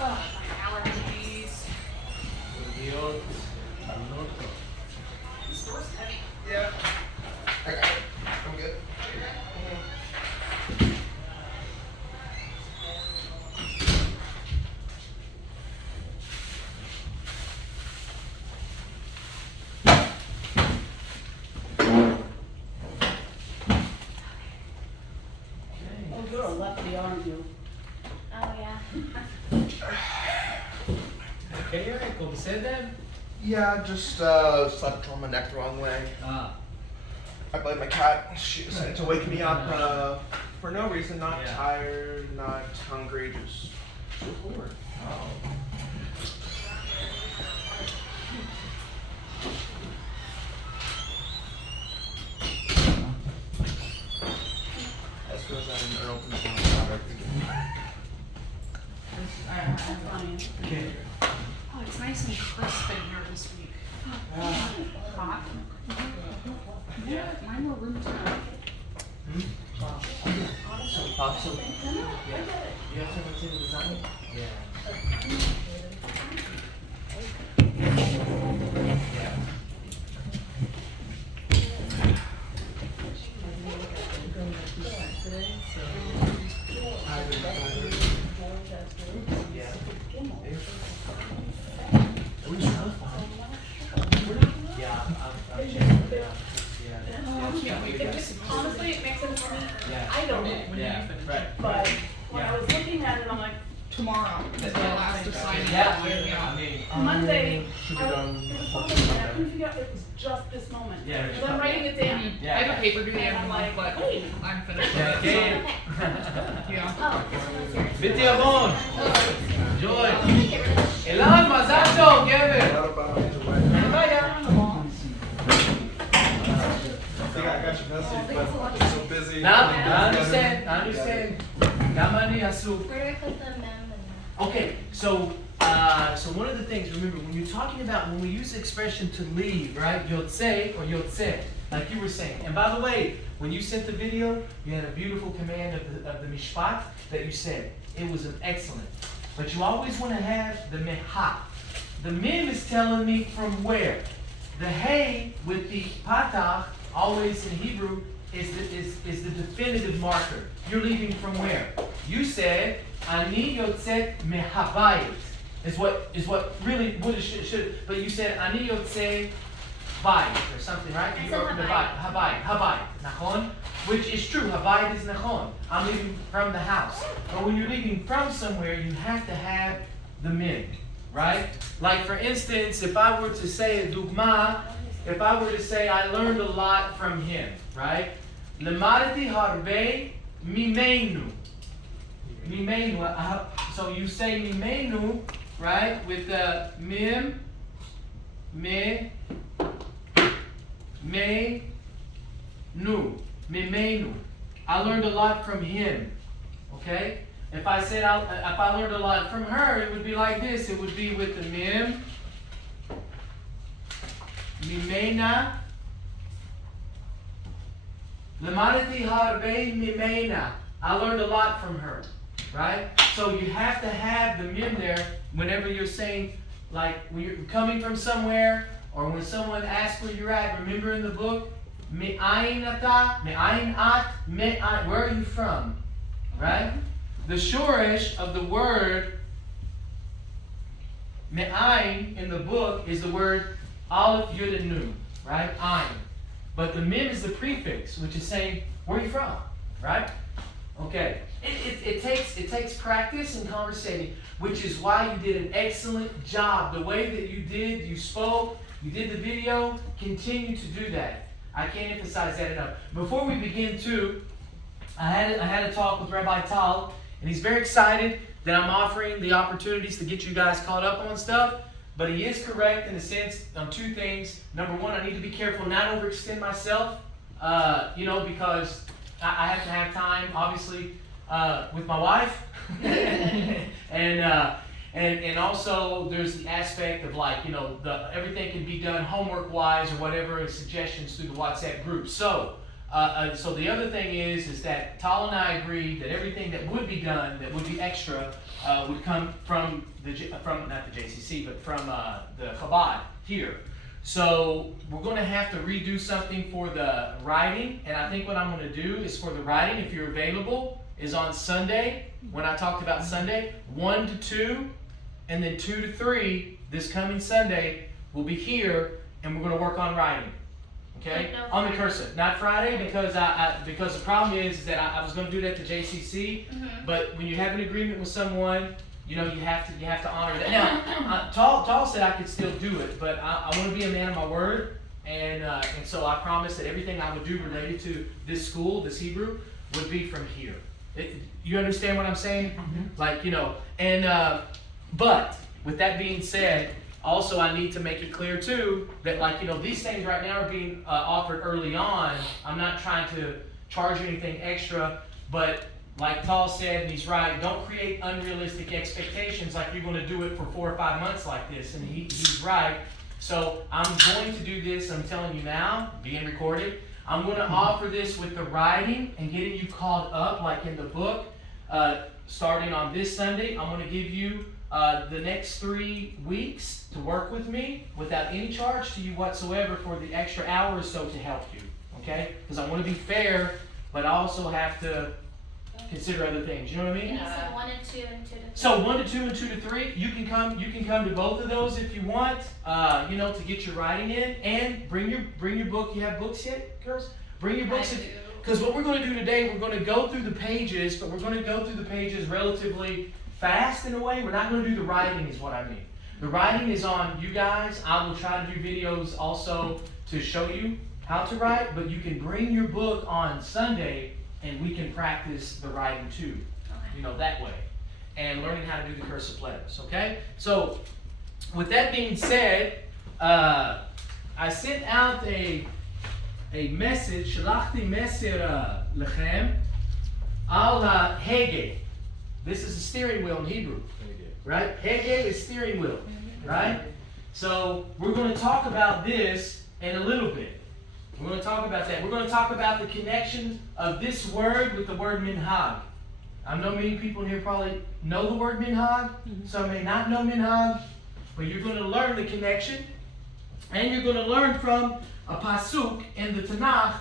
allergies. The store's heavy. Yeah. I got it. I'm good. Oh, you're a lefty, aren't you? Oh yeah. Okay, הכל בסדר? Yeah, just slept on my neck the wrong way. I blame my cat. She decided to wake me up for no reason, not Yeah. tired, not hungry, just bored. As good as an open sound. Okay. Oh, it's nice and crisp in here this week. Hot. Yeah, mine were room temperature. Some pop soap? Yeah. You have something to design? Yeah. Yeah. Yeah, I'm checking it out. Yeah. Oh, I can't wait for It this. just, honestly, it makes it for me. Yeah. I don't, Yeah, right. but when Yeah. I was looking at it, I'm like, Tomorrow is my last assignment. Yeah, I mean, Monday, Should I be done. it was bothering me, I couldn't figure out if it was just this moment. Yeah, Because I'm writing it down. Yeah. I have a paper due the And end of I'm the like, month, but wait. I'm finished Yeah, with it. okay. Yeah. Oh. ביתי יבון! ג'וי! אלעד, מזל טוב, גבר! What about the אין בעיה. I got your message, but I'm so busy. I understand. גם אני עסוק. Where do I put the mem Okay, so one of the things, remember, when you're talking about, when we use the expression to leave, right? Yotze or yotze, like you were saying. And by the way, when you sent the video, you had a beautiful command of the mishpat that you said. It was an excellent. But you always want to have the meha. The mem is telling me from where. The hey with the patach, always in Hebrew, is the definitive marker. You're leaving from where? You said, Ani yotzet mehabayit. Is what really would should. But you said Ani yotze bayit or something, right? I You said wrote the habayit. habayit, nachon, which is true. Habayit is nachon. I'm leaving from the house. But when you're leaving from somewhere, you have to have the min, right? Like for instance, if I were to say a dugma, if I were to say I learned a lot from him, right? Lemadati harbe mimenu. Mimenu. So you say mimenu, right? With the mim, me, nu, mimenu. I learned a lot from him. Okay? If I said if I learned a lot from her, it would be like this. It would be with the mim, mimena. Lemadati harbe mimena. I learned a lot from her, right? So you have to have the mim there whenever you're saying, like when you're coming from somewhere, or when someone asks where you're at. Remember in the book, me'ayin ata, me'ayin at, me'ayin. Where are you from, right? The shorish of the word me'ayin in the book is the word aleph yud and nun, right? Ayin. But the mim is the prefix, which is saying where are you from, right? Okay. It takes practice and conversating, which is why you did an excellent job. The way that you did, you spoke, you did the video, continue to do that. I can't emphasize that enough. Before we begin too, I had a talk with Rabbi Tal, and he's very excited that I'm offering the opportunities to get you guys caught up on stuff. But he is correct in a sense on two things. Number one, I need to be careful not overextend myself, because I have to have time, obviously, with my wife, and also there's the aspect of everything can be done homework-wise or whatever, suggestions through the WhatsApp group. So So the other thing is that Tal and I agreed that everything that would be done, that would be extra, would come from not the JCC, but from the Chabad here. So we're going to have to redo something for the writing, and I think what I'm going to do is for the writing, if you're available, is on Sunday, when I talked about Sunday, 1 to 2, and then 2 to 3, this coming Sunday, we'll be here, and we're going to work on writing. Okay? No On the Friday. cursive. Not Friday, because because the problem is that I was going to do that to JCC, but when you have an agreement with someone, you know, you have to honor that. Now, Tal said I could still do it, but I want to be a man of my word, and so I promised that everything I would do related to this school, this Hebrew, would be from here. You understand what I'm saying? Like, you know, and but with that being said, also I need to make it clear too that, like, you know, these things right now are being offered early on. I'm not trying to charge you anything extra, but like Tal said, and he's right, don't create unrealistic expectations like you're going to do it for 4 or 5 months like this, and he's right. So I'm going to do this, I'm telling you now, being recorded. I'm going to offer this with the writing and getting you caught up like in the book. Starting on this Sunday, I'm going to give you the next 3 weeks to work with me without any charge to you whatsoever for the extra hour or so to help you. Okay? Because I want to be fair, but I also have to consider other things. You know what I mean? And you said 1 and 2 and 2 to 3. So 1 to 2 and 2 to 3, you can come to both of those if you want, you know, to get your writing in, and bring your book. You have books yet, girls? Bring your books. Because what we're going to do today, we're going to go through the pages, but we're going to go through the pages relatively fast in a way. We're not going to do the writing, is what I mean. The writing is on you guys. I will try to do videos also to show you how to write, but you can bring your book on Sunday, and we can practice the writing too, you know, that way, and learning how to do the cursive letters, okay? So, with that being said, I sent out a message, שלחתי מסר לכם על ההגה. This is a steering wheel in Hebrew, right? Hege is steering wheel, right? So, we're going to talk about this in a little bit. We're going to talk about that. We're going to talk about the connection of this word with the word minhag. I know many people in here probably know the word minhag. Some may not know minhag. But you're going to learn the connection. And you're going to learn from a pasuk in the Tanakh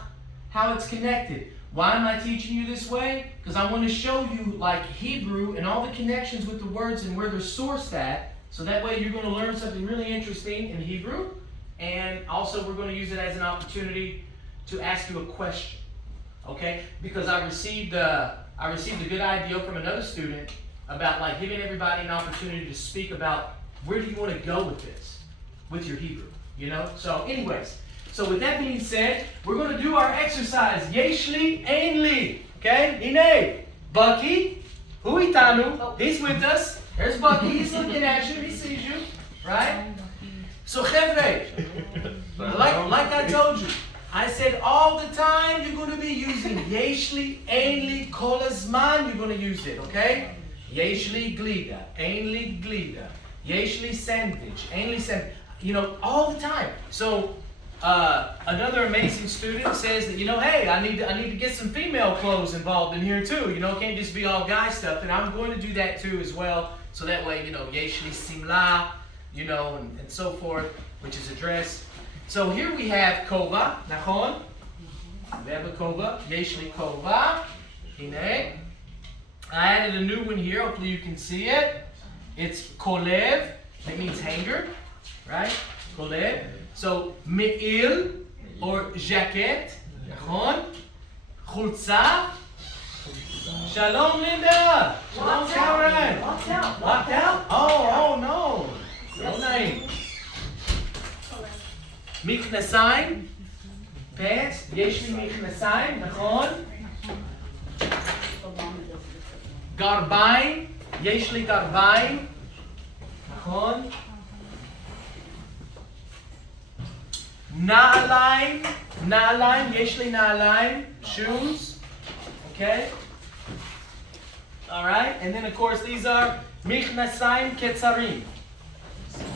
how it's connected. Why am I teaching you this way? Because I want to show you, like, Hebrew and all the connections with the words and where they're sourced at. So that way you're going to learn something really interesting in Hebrew. And also we're going to use it as an opportunity to ask you a question, okay? Because I received a good idea from another student about, like, giving everybody an opportunity to speak about where do you want to go with this, with your Hebrew, you know? So anyways, so with that being said, we're going to do our exercise, Yesh li, Ein li, okay? Hine, Bucky, hu itanu, he's with us. There's Bucky, he's looking at you, he sees you, right? So, Chevre, like I told you, I said all the time you're going to be using Yeshli, Ainli, Kol Hazman, you're going to use it, okay? Yeshli Glida, Ainli Glida, Yeshli Sandwich, Ainli Sandwich, you know, all the time. So, another amazing student says that, you know, hey, I need to get some female clothes involved in here too, you know, it can't just be all guy stuff, and I'm going to do that too as well, so that way, you know, Yeshli Simla, you know, and so forth, which is a dress. So here we have kova, nachon. We have a kova, yeshli kova. Hine. I added a new one here, hopefully you can see it. It's kolev, that means hanger, right? Kolev. So me'il, or jacket, nachon. Chulza. Shalom, Linda. Shalom, Karen. Locked out. Locked out? Oh no. So nice. Mikhnasayim, pants, יש לי מכנסיים, נכון? גרביים, יש לי גרביים, נכון? נעליים, יש לי נעליים, shoes, okay? All right, and then of course these are מכנסיים קצרים.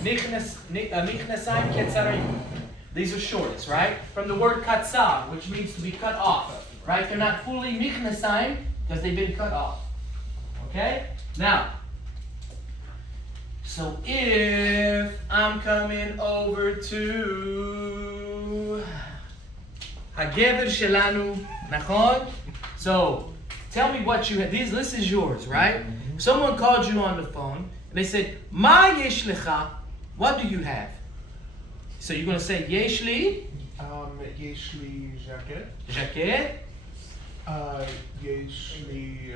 מכנסיים קצרים. These are shorts, right? From the word katsar, which means to be cut off, right? They're not fully michnasaim because they've been cut off. Okay? Now, so if I'm coming over to Hagever Shelanu, nachon? So, tell me what you have. This is yours, right? Someone called you on the phone and they said, Ma yesh lecha? What do you have? So you're going to say, yesh li? יש לי ז'קט. Jacket? יש לי...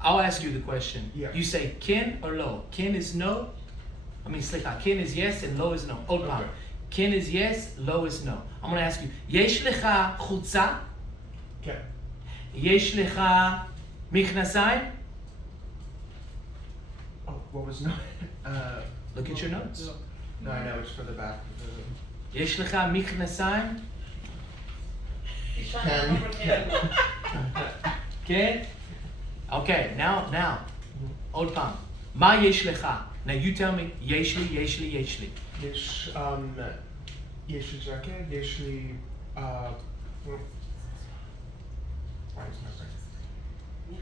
I'll ask you the question. Yeah. You say ken or lo? Ken is no. I mean, slicha. Ken is yes and lo is no. Old Okay. Ken is yes, lo is no. I'm going to ask you, yesh lecha chutza? כן. Yesh lecha mikhnasayim? Oh, what was no? Look at your notes. No, I know it's for the back. Yesh lecha mikhnasayim? He's trying to overtake. Ken? Okay, now. Old palm. Ma yesh lecha? Now you tell me, yesh li, yesh li, yesh li. יש לי ז'קט, יש לי... Why is my brain?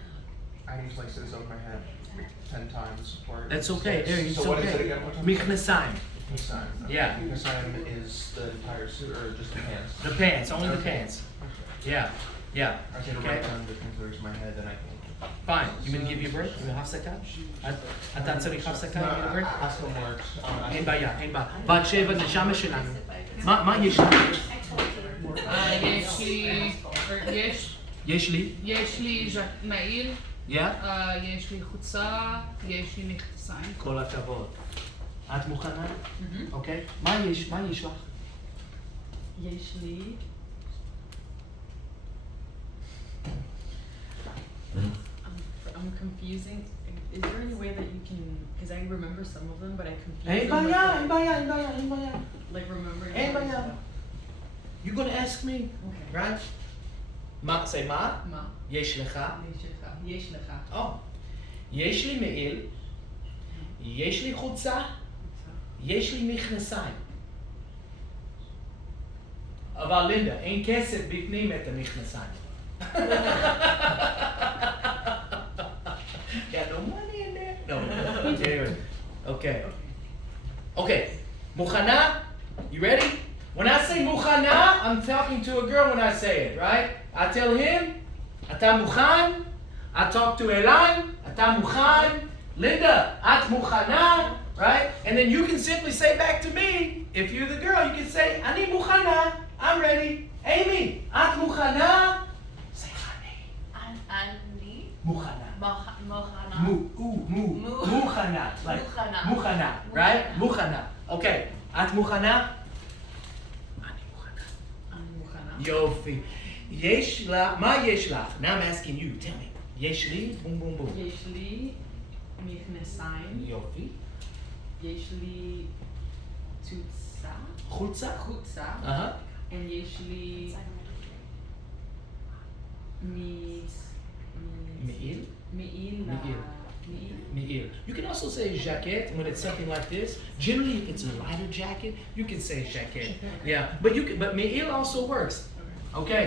I need to like say this over my head like 10 times before. That's okay. There, it's So what is it okay. again? What time? Mikhnasayim. Mikhnasayim. Yeah. Mikhnasayim is the entire suit or just the pants? The pants, only the Okay. pants. Yeah. Yeah. I was gonna Okay. write down the things that are in my head and I can. Fine. You mean give you a break? You mean הפסקה? אתה צריך הפסקה? No, You need a break? ask them works. אין בעיה, אין בעיה. בת שבע, נשמה שלנו. מה יש לך? יש לי, יש לי? מעיל, Yeah? יש לי חוצה, יש לי מכנסיים. כל הכבוד. את מוכנה? אוקיי. מה יש לך? יש לי... I'm confusing. Is there any way that you can, because I remember some of them, but I confuse אין them with, בעיה, like- אין בעיה, אין בעיה, אין בעיה. like remembering. אין others. בעיה. You're gonna ask me, Okay. right? מה, say מה? מה? יש לך? יש לך. או. יש לי מעיל. יש לי חוצה. יש לי מכנסיים. אבל לינדה, אין כסף בפנים את המכנסיים. Got no money in there? No. Anyway. Okay. Okay. מוכנה? You ready? When I say מוכנה, I'm talking to a girl when I say it, right? I tell him, אתה מוכן? I talk to Elan, אתה מוכן? Linda, את מוכנה? Right? And then you can simply say back to me, if you're the girl, you can say, אני מוכנה, I'm ready. Amy, את מוכנה? Say honey. אני מוכנה. מוכנה. מוכנה. Like, מוכנה. מוכנה, right? מוכנה. Okay. את מוכנה? אני מוכנה. אני מוכנה. יופי. יש לך, מה יש לך? Now I'm asking you, tell me. יש לי? בום בום בום. יש לי מכנסיים, יופי. יש לי תוצה, חולצה? חוצה, אהה. ויש לי מעיל? מעיל. מעיל. מעיל. Me'il. You can also say jacket when it's something like this. Generally, if it's a lighter jacket, you can say jacket. Yeah, but me'il also works. Okay.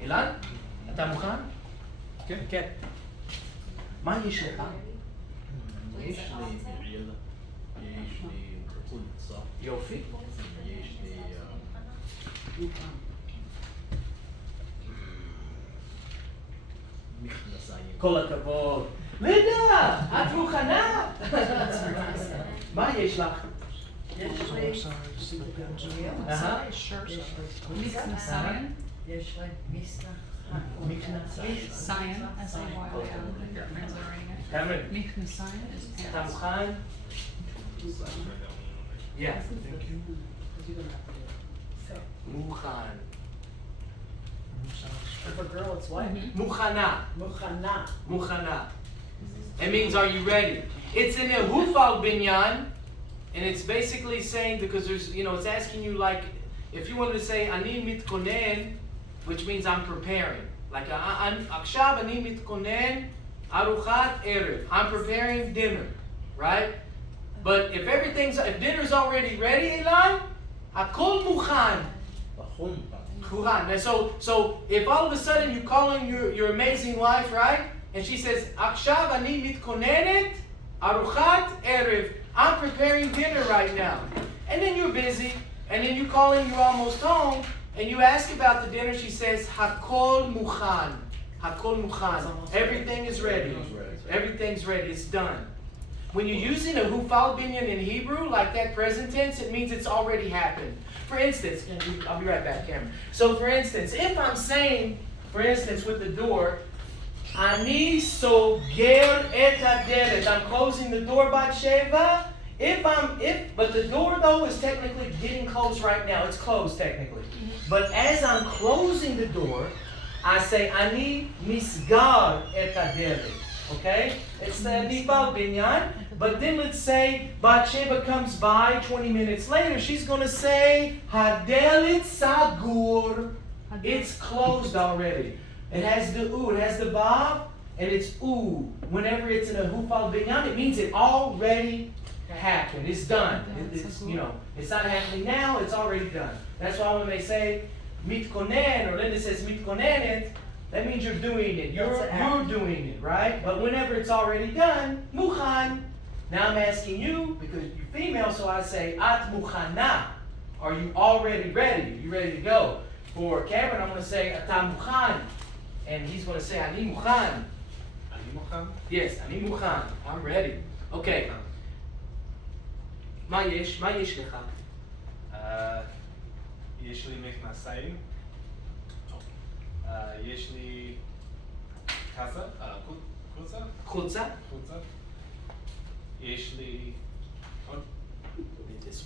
אילן, אתה מוכן? כן. כן. מה יש לך? יש לי מעיל, יש לי חולצה, יופי. יש לי מכנסיים. כל הכבוד. לינדה, את מוכנה? מה יש לך? אהה. מכנסיים. יש לי מכנסיים. Cyan, S-A-Y-O-N. Transliterating it. Cameron, מכנסיים is אתה pants. מוכן? Yeah. מוכן. For a girl, it's what? מוכנה. Muchana. Muchana. It means, are you ready? It's in a hufal binyan, and it's basically saying, because there's, it's asking you like, if you wanted to say, ani mitkonen, which means I'm preparing. Like, akshav ani mitkonen Aruchat erev. I'm preparing dinner, right? But if dinner's already ready, Elon, hakol muchan. Kuhan. And so if all of a sudden you call in your amazing wife, right? And she says, Akshav ani mitkonenet aruchat erev. I'm preparing dinner right now. And then you're busy, and then you call in, you're almost home, and you ask about the dinner, she says, Hakol muchan. Hakol muchan. Everything is ready. Everything's ready. It's done. When you're using a hufal binyan in Hebrew, like that present tense, it means it's already happened. For instance, I'll be right back, Cameron. So for instance, if I'm saying, for instance, with the door, Ani soger et haderet, I'm closing the door by Sheva. But the door though is technically getting closed right now. It's closed technically. But as I'm closing the door, I say Ani misgar et haderet. Okay? It's the Nifal Binyan. But then let's say Bathsheba comes by 20 minutes later. She's going to say Hadelit Sagur. It's closed already. It has the U, it has the Vav, and it's U. Whenever it's in a Hufal Binyan, it means it already happened. It's done. It's it's not happening now, it's already done. That's why when they say Mitkonen, or Linda says Mitkonenet, that means you're doing it. You're doing it, right? But whenever it's already done, Muchan. Now I'm asking you, because you're female, so I say At Muchana. Are you already ready? Are you ready to go? For Cameron, I'm going to say Ata Muchan. And he's going to say Ani Muchan. Ani Muchan? Yes, Ani Muchan. I'm ready. Okay. מה יש לך? יש לי מכנסיים. יש לי חולצה. חולצה? חולצה. יש לי...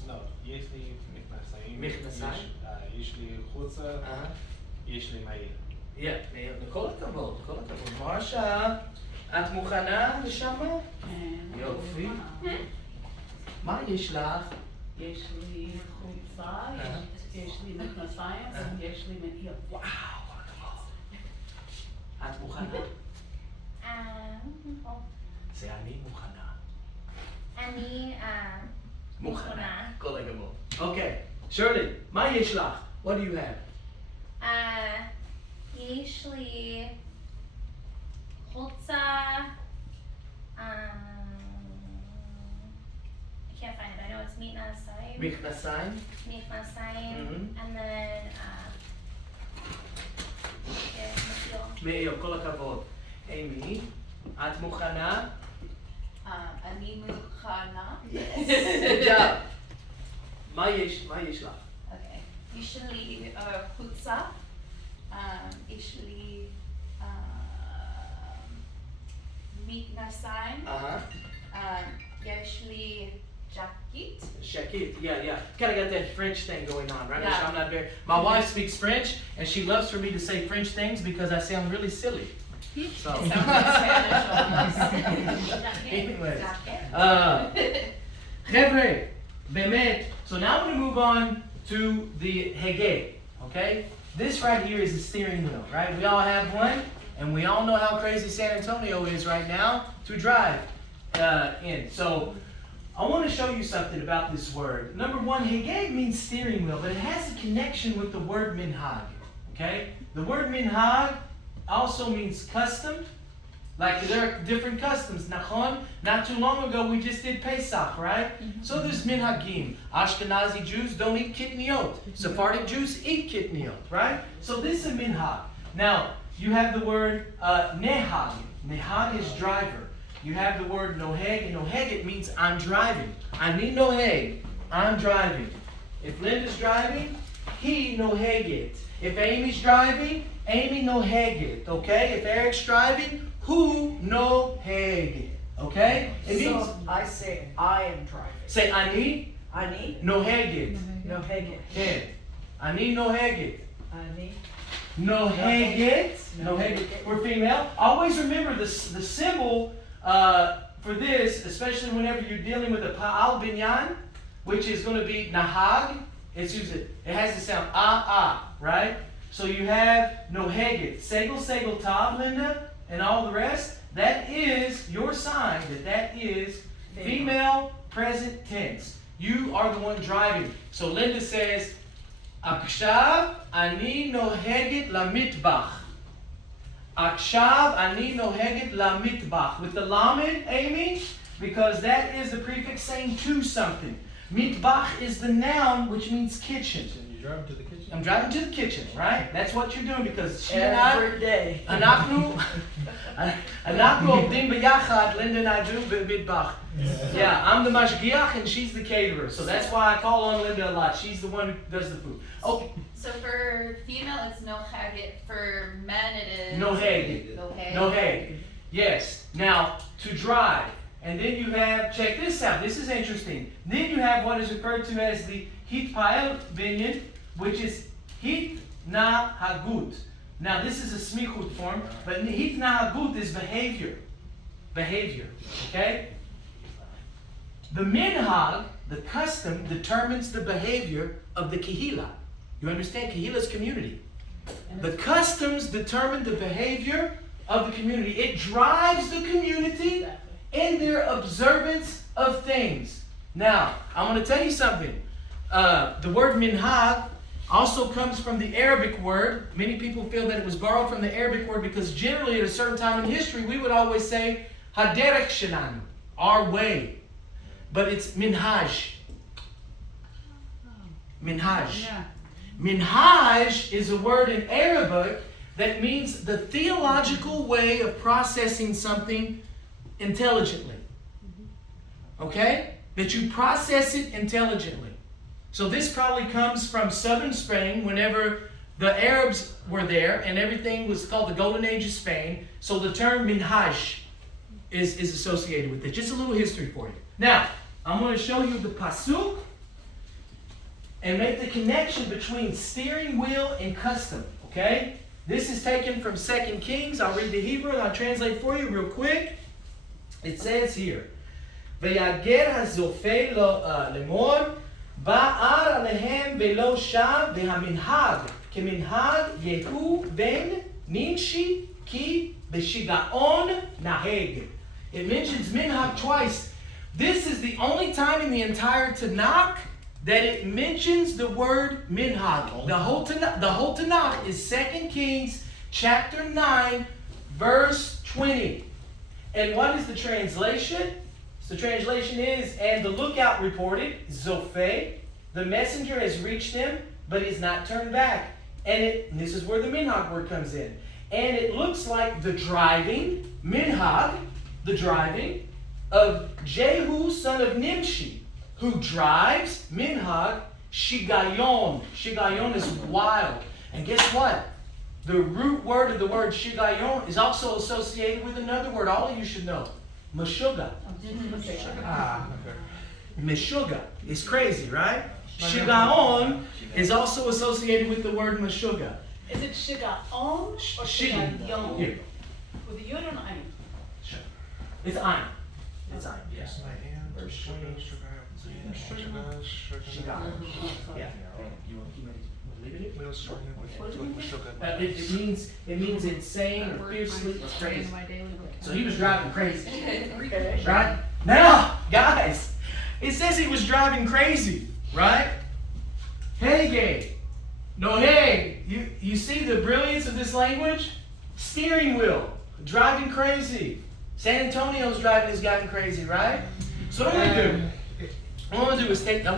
לא, יש לי מכנסיים. מכנסיים? יש לי חולצה. יש לי מעיל. מאיר, כל הכבוד. מרשה, את מוכנה לשמה? יופי. מה יש לך? יש לי חולצה, יש לי מכנסיים, יש לי מעיל. וואו, כל הכבוד. את מוכנה? זה אני מוכנה. אני מוכנה. כל הכבוד. אוקיי, שרלי, מה יש לך? What do you have? יש לי חולצה, I can't find it. I know it's מכנסיים. מכנסיים? מכנסיים, and then מאיר, כל הכבוד. אימי, את מוכנה? אני מוכנה. Good job. מה יש לך? אוקיי. יש לי חולצה. יש לי מכנסיים. יש לי jacket. Shakit, yeah. Kind of got that French thing going on, right? Yeah. I'm not very. My wife speaks French, and she loves for me to say French things because I sound really silly. So. Sounds like Spanish almost. Anyways. Jacket. Chevre, bemet. So now I'm going to move on to the hege, okay? This right here is the steering wheel, right? We all have one, and we all know how crazy San Antonio is right now to drive in. So I want to show you something about this word. Number one, hege means steering wheel, but it has a connection with the word minhag, okay? The word minhag also means custom. Like there are different customs. Nachon, not too long ago we just did Pesach, right? So there's minhagim. Ashkenazi Jews don't eat kitniot. Sephardic Jews eat kitniot, right? So this is a minhag. Now, you have the word nehag. Nehag is driver. You have the word noheg, and noheg it means I'm driving. I need noheg. I'm driving. If Linda's driving, he noheg it. If Amy's driving, Amy noheg it. Okay? If Eric's driving, who noheg it. Okay? It means So I say I am driving. say ani Ani noheg it. noheg it. Yeah. Ani noheg it. Ani Noheg it. Noheg it. We're female. Always remember the symbol for this, especially whenever you're dealing with a pa'al binyan, which is going to be nahag. It has the sound right? So you have noheg it. Segel, segel, tav, Linda, and all the rest. that is your sign that is female present tense. You are the one driving. So Linda says, עכשיו אני נוהגת למטבח. עכשיו אני נוהגת למטבח. With the lamed, Amy, because that is the prefix saying to something. Mitbach is the noun, which means kitchen. You're driving to the kitchen? I'm driving to the kitchen, right? That's what you're doing because she and I, Every day. אנחנו עובדים ביחד, Linda and I do במטבח. Yeah, I'm the mashgiach and she's the caterer. So that's why I call on Linda a lot. She's the one who does the food. Okay. So for female, it's nohagit. For men, it is Noheg. noheg. Noheg. Yes. Now, to drive. And then you have, check this out. This is interesting. Then you have what is referred to as the hitpael binyan, which is hit na hagut. Now, this is a smichut form, but hit na hagut is behavior. Behavior. Okay? The minhag, the custom, determines the behavior of the kehila. You understand? Kehila is community. The customs determine the behavior of the community. It drives the community in their observance of things. Now, I want to tell you something. The word minhag also comes from the Arabic word. Many people feel that it was borrowed from the Arabic word because generally at a certain time in history we would always say haderech shelanu, our way. But it's minhaj. Minhaj. Yeah. Minhaj is a word in Arabic that means the theological way of processing something intelligently. Okay? That you process it intelligently. So this probably comes from southern Spain whenever the Arabs were there and everything was called the Golden Age of Spain. So the term minhaj is associated with it. Just a little history for you. Now, I'm going to show you the pasuk and make the connection between steering wheel and custom. Okay? This is taken from 2 Kings. I'll read the Hebrew and I'll translate for you real quick. It says here, ויגר הזופה לאמור, בער עליהם ולא שב, והמנהג כמנהג יהוא בן נמשי כי בשיגעון נהג. It mentions minhag twice. This is the only time in the entire Tanakh that it mentions the word minhag. The whole Tanakh is 2 Kings chapter 9, verse 20. And what is the translation? So the translation is, and the lookout reported, Zopheh, the messenger has reached him, but he's not turned back. And this is where the minhag word comes in. And it looks like the driving, minhag, the driving, of Jehu, son of Nimshi, who drives, minhag, shigayon. Shigayon is wild. And guess what? The root word of the word shigayon is also associated with another word all of you should know. Meshuggah. Meshuggah is crazy, right? Shigaon is also associated with the word meshuggah. Is it shigaon or shigayon? Here. With the yod and ayin? It's ein. It's ein. Yes, I am. Verse 20. Shigaon. Yeah. You want to keep leaving it? It means insane or fiercely or crazy. So he was driving crazy. Right? Now, guys, it says he was driving crazy, right? Hege. No, hey, you see the brilliance of this language? Steering wheel, driving crazy. San Antonio's driving has gotten crazy, right? So what I'm gonna do? What I'm gonna do is take a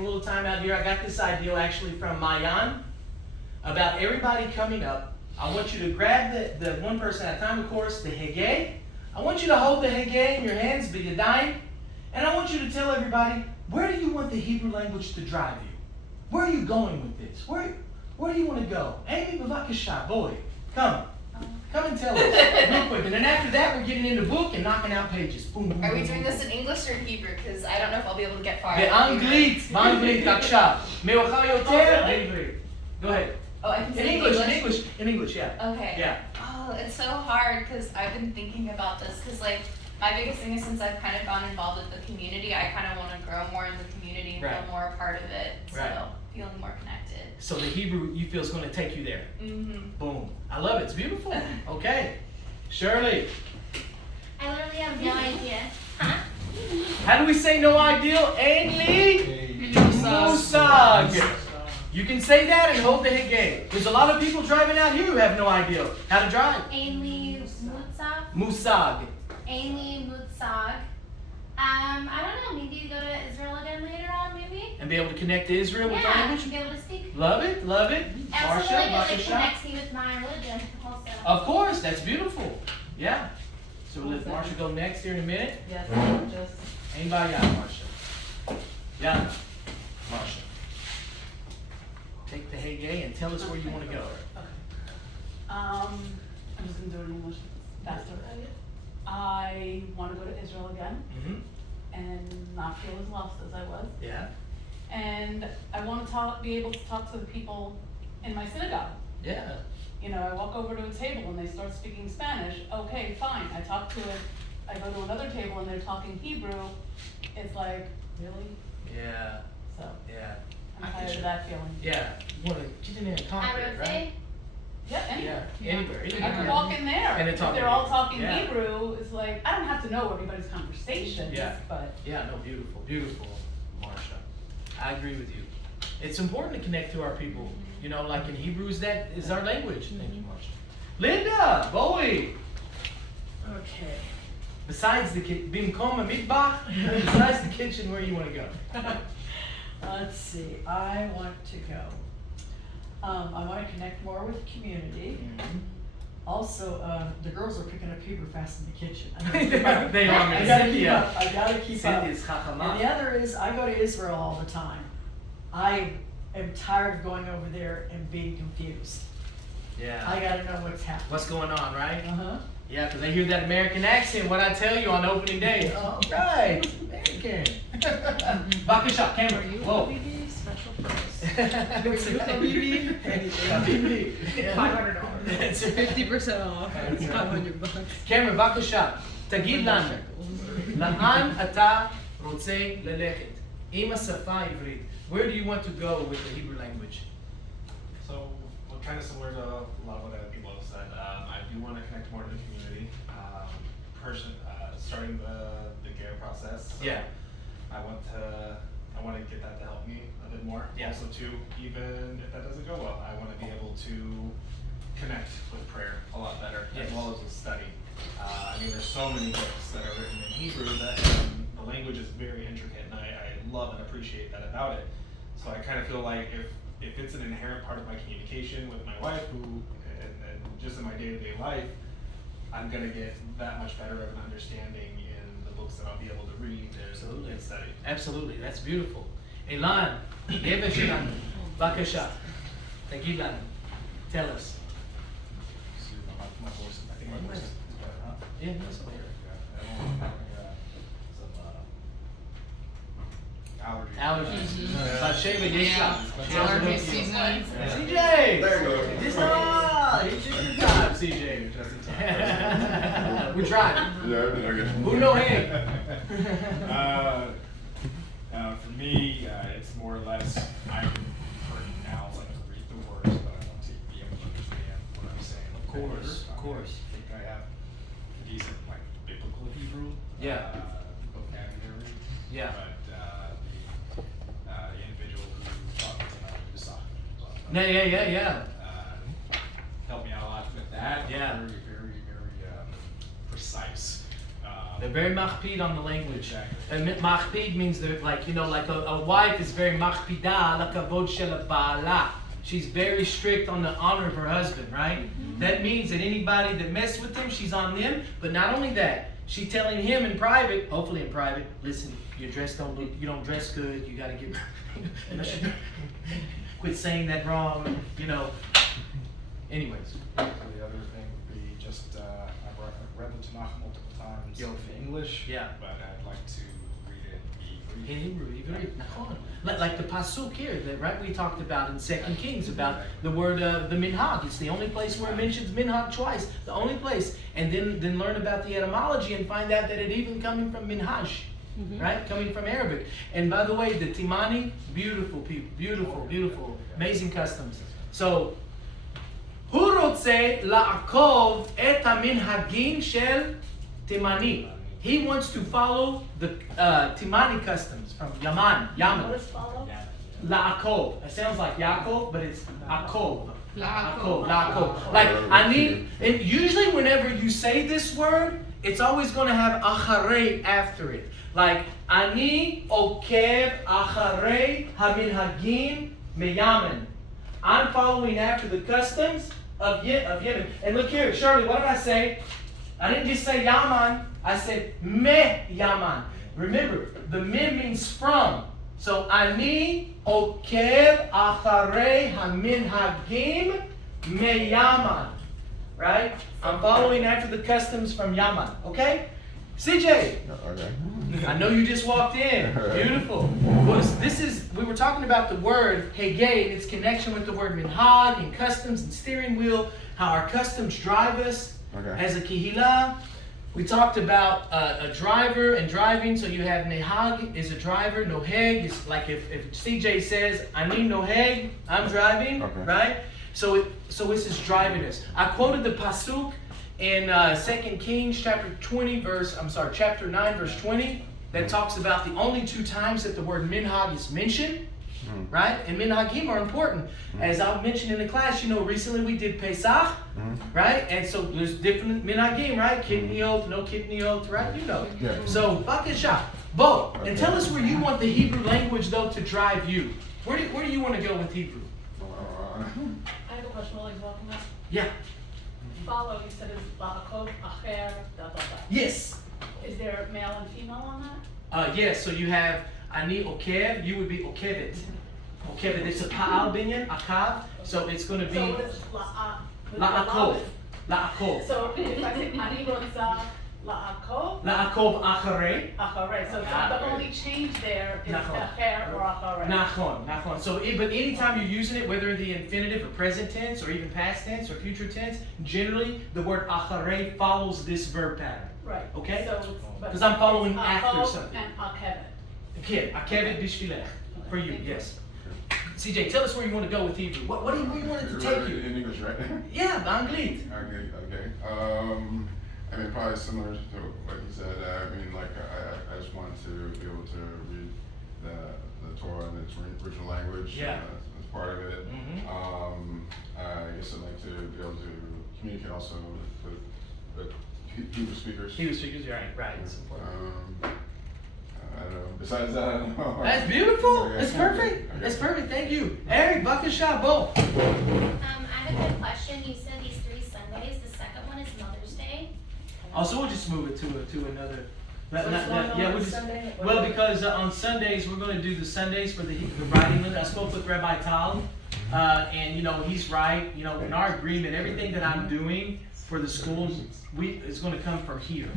little time out here. I got this idea actually from Mayan about everybody coming up. I want you to grab the one person at a time, of course, the Hege. I want you to hold the Hege in your hands, the Yadayim, and I want you to tell everybody, where do you want the Hebrew language to drive you? Where are you going with this? Where do you want to go? Amy Bavakasha, boy, come and tell us real quick. And then after that, we're getting in the book and knocking out pages. Boom, boom, Are we boom, doing boom. this in English or Hebrew? Because I don't know if I'll be able to get far. באנגלית, בבקשה. מאוחר יותר, בעברית. Go ahead. Oh, I can In say English, in English, yeah. Okay. Yeah. Oh, it's so hard because I've been thinking about this because like my biggest thing is since I've kind of gotten involved with the community, I kind of want to grow more in the community and Right. feel more a part of it. So Right. feeling more connected. So the Hebrew you feel is going to take you there. Mm-hmm. Boom. I love it. It's beautiful. Okay. Shirley, I literally have no idea. Huh? how do we say no ideal? Ainli Musag. You can say that and hold the higay. There's a lot of people driving out here who have no idea how to drive. Ainli Mutsag. Musag. Ainli Mutsag. I don't know, maybe you go to Israel again later on, maybe? And be able to connect to Israel with the Yeah, language? be able to speak. Love it, love it. Absolutely, Marsha, it Marsha. connects me with my religion also. Of course, that's beautiful. Yeah. So we'll let Marsha go next here in a minute. Yes, just. Anybody out, Marsha? Yeah. Marsha. Take the heyday and tell us where you want to go. I'm just gonna do it in English faster. I want to go to Israel again Mm-hmm. and not feel as lost as I was. Yeah. And I want to be able to talk to the people in my synagogue. Yeah. You know, I walk over to a table and they start speaking Spanish. Okay, fine. I talk to it. I go to another table and they're talking Hebrew. It's like, really? Yeah. So Yeah. I I'm get tired you. of that feeling. Yeah. You want to get in there and I conquer would it, right? say, Yeah, anywhere. Yeah. Anywhere. I could Anywhere. walk in there. And they're If talking they're all talking yeah. Hebrew, it's like, I don't have to know everybody's conversations, Yeah. but Yeah, no, beautiful, beautiful, Marsha. I agree with you. It's important to connect to our people. You know, like in Hebrews, that is our language. Thank you, Marsha. Linda, Bowie. Okay. Besides the kitchen, besides the kitchen, where you want to go? Let's see. I want to go. I want to connect more with community. Also, the girls are picking up Hebrew fast in the kitchen. They are. I gotta keep up. I gotta keep up. Cindy is And the chachama. other is, I go to Israel all the time. I am tired of going over there and being confused. Yeah. I gotta know what's happening. What's going on, right? Uh-huh. Yeah, because they hear that American accent. What I tell you on opening day. All right, American. Bakasha, camera. Whoa. Special price. Were you Habibi? Habibi. $500. It's 50% off. It's $500. קמר, בבקשה, תגיד לנו, לאן אתה רוצה ללכת עם השפה העברית? Where do you want to go with the Hebrew language? So, well, kind of similar to a lot of what other people have said, I do want to connect more to the community. Starting the GARE process. So Yeah. I want to get that to help me a bit more. Yeah. Also, too, even if that doesn't go well, I want to be able to connect with prayer a lot better, Yes. as well as with study. I mean, there's so many books that are written in Hebrew that the language is very intricate, and I love and appreciate that about it. So I kind of feel like if it's an inherent part of my communication with my wife, and just in my day-to-day life, I'm gonna get that much better of an understanding in the books that I'll be able to read Absolutely. and study. Absolutely, that's beautiful. אילן, גבר שלנו, בבקשה, תגיד לנו, tell us. My voice, I think my voice is better, huh? Yeah, that's okay. Allergies. Allergies. Batsheva, יש לה. She has Allergy no season. deal. CJ! There you go. This is your time, CJ. Just in time. We're driving. Yeah, I guess. Who know him? For me, it's more or less, I can now like read the words, but I want to be able to understand what I'm saying. Of course, of course. I think I have decent like biblical Hebrew. Yeah. Vocabulary. Yeah. But the individual who taught me tonight, Yeah. helped me out a lot with that. Yeah. Very precise. They're very machpid on the language. Exactly. And machpid means they're like, you know, like a wife is very machpida, like a vod shel ba'ala. She's very strict on the honor of her husband, right? That means that anybody that messes with him, she's on them. But not only that, she's telling him in private, hopefully in private, listen, you don't dress good, you gotta get, quit saying that wrong, you know. Anyways. The other thing would be just, I've read the Tanakh multiple times Yo, in English, yeah. but I'd like to read it in In Hebrew. Hebrew, נכון. Like the pasuk here, that right we talked about in 2 Kings about the word the minhag. It's the only place where it mentions minhag twice. The only place, and then learn about the etymology and find out that it even coming from minhaj, right? Coming from Arabic. And by the way, the Timani, beautiful people, beautiful, amazing customs. So, who רוצה לעקוב את המנהגים של תימני. He wants to follow the Timani customs from Yaman. What is follow? La'akov. It sounds like Yaakov, but it's Akov. La'akov. Like, ani, and usually whenever you say this word, it's always going to have acharei after it. Like, ani okev acharei haminhagim meyamen. I'm following after the customs of Yemen. And look here, Shirley, what did I say? I didn't just say Yaman, I said me Yaman. Remember, the me means from. So, ani okev acharei haminhagim me Yaman. Right? I'm following after the customs from Yaman. Okay? CJ. Okay. I know you just walked in. Beautiful. We were talking about the word hegei and its connection with the word minhag and customs and steering wheel, how our customs drive us as a kehillah. We talked about a driver and driving. So you have nehag is a driver, noheg is like if CJ says, I need noheg, I'm driving, right? So this is driving us. I quoted the pasuk in 2 Kings chapter 9 verse 20 that talks about the only 2 times that the word minhag is mentioned, right? And minhagim are important. As I mentioned in the class, recently we did Pesach, right? And so there's different minhagim, right? Kidneyot, no kidneyot, right? Yeah. So, Bakasha, Bo, and tell us where you want the Hebrew language though to drive you. Where do you want to go with Hebrew? I have a question while he's walking up. Yeah. Follow, you said is la'akov, acher, da da da. Yes. Is there male and female on that? Yes, so you have ani okev, you would be okevet. Okevet, it's a pa'al binyan, akav, so it's going to be So what is la'akov. La'akov. So if I say ani rotza la'akov, La'akov acharei. acharei. So the only change there is Nachon. acher or acharei. Nachon. So, but anytime you're using it, whether in the infinitive or present tense or even past tense or future tense, generally the word acharei follows this verb pattern. Right. Okay? So it's, but 'Cause I'm following it's after akov something. and akevet. Okay, akevet bishvilech. For you, yes. CJ, tell us where you want to go with Hebrew. Where you want it to take you? In English, right? Yeah, Anglit. Okay. I mean, probably similar to what you said. I just want to be able to read the Torah in its original language. Yeah. As part of it. I guess I'd like to be able to communicate also with Hebrew speakers. Hebrew speakers, right. It's important. I don't know. Besides that, I don't know. That's beautiful. Okay. That's perfect. Okay. That's perfect. Thank you. Eric, Bakasha, Bo. I have a good question. You said these 3 Sundays. The second one is Mother's Day. Also, we'll just move it to another. We'll We'll Sunday? well, because on Sundays we're going to do the Sundays for the writing list. I spoke with Rabbi Tal, and he's right. In our agreement, everything that I'm doing for the schools, is going to come from here.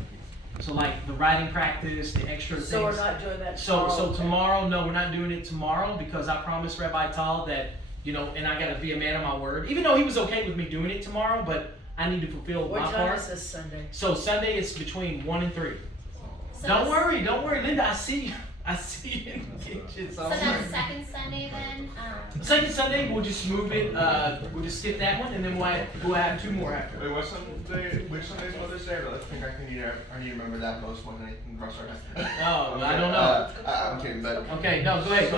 So like the writing practice, the extra things. So we're not doing that So tomorrow? tomorrow, no, we're not doing it tomorrow because I promised Rabbi Tal that, and I got to be a man of my word. Even though he was okay with me doing it tomorrow, but I need to fulfill What my time part. is this Sunday? So Sunday it's between 1 and 3. So Don't this- worry, Linda. I see you in the kitchen. So that's second Sunday then. Second Sunday, we'll just move it. We'll just skip that one, and then we'll have 2 more after. Wait, which Sunday's Mother's Day? I think I need to remember that most more than anything across our head. Oh, I don't know. I'm kidding, but Okay, no, go ahead.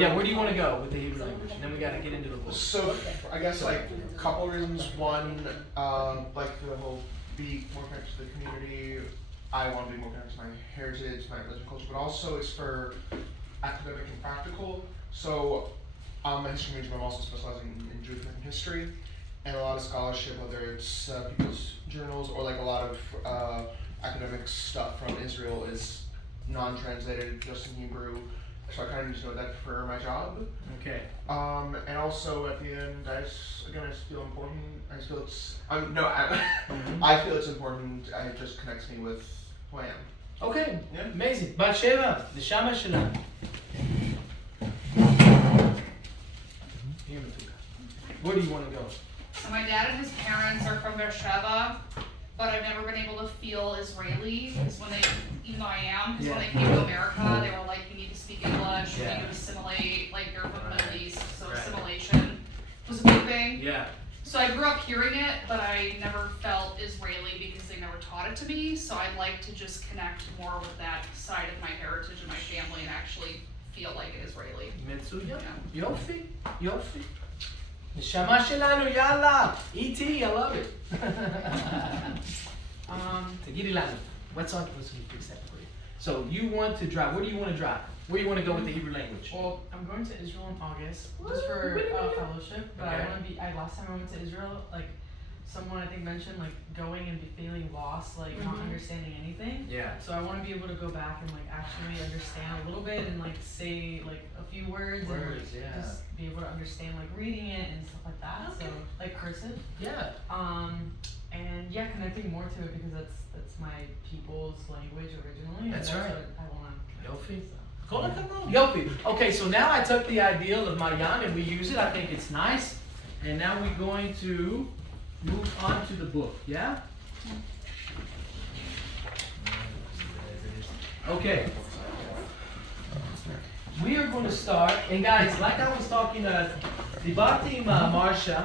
Yeah, Where do you want to go with the Hebrew language? And then we got to get into the book. So I guess a couple reasons. One, like the whole be more connected to the community. I want to be more connected to my heritage, my religion, culture, but also it's for academic and practical. So I'm a history major, but I'm also specializing in Jewish American history, and a lot of scholarship, whether it's people's journals or like a lot of academic stuff from Israel is non-translated, just in Hebrew. So I kind of just know that for my job. Okay. And also at the end, I just feel important. I just feel it's. I feel it's important. It just connects me with who I am. Okay. Yeah. Amazing. Batsheva, the Shama Shalom. Where do you want to go? So my dad and his parents are from Beersheba, but I've never been able to feel Israeli. Because even though I am, because when they came to America, they were like, you need to speak English, you need to assimilate, like you're from the Middle East, so assimilation was a big thing. Yeah. So I grew up hearing it, but I never felt Israeli because they never taught it to me. So I'd like to just connect more with that side of my heritage and my family and actually feel like an Israeli. מצוין. Yeah. יופי, יופי. נשמה שלנו, יאללה. E.T., I love it. תגידי לנו, what's on, let's fix that for you. So you want to drive, where do you want to drive? Where do you want to go with the Hebrew language? Well, I'm going to Israel in August just for fellowship. But Okay. I want to be. Last time I went to Israel, like someone I think mentioned, like going and be feeling lost, like not understanding anything. Yeah. So I want to be able to go back and like actually understand a little bit and like say like a few words and like Yeah. just be able to understand like reading it and stuff like that. So like cursive. Yeah. And yeah, connecting more to it because that's my people's language originally. And That's right. what I want to. יופי. כל הכבוד. יופי. Okay, so now I took the ideal of Mayan and we use it. I think it's nice. And now we're going to move on to the book, yeah? Okay. We are going to start, and guys, like I was talking, דיברתי עם מרשה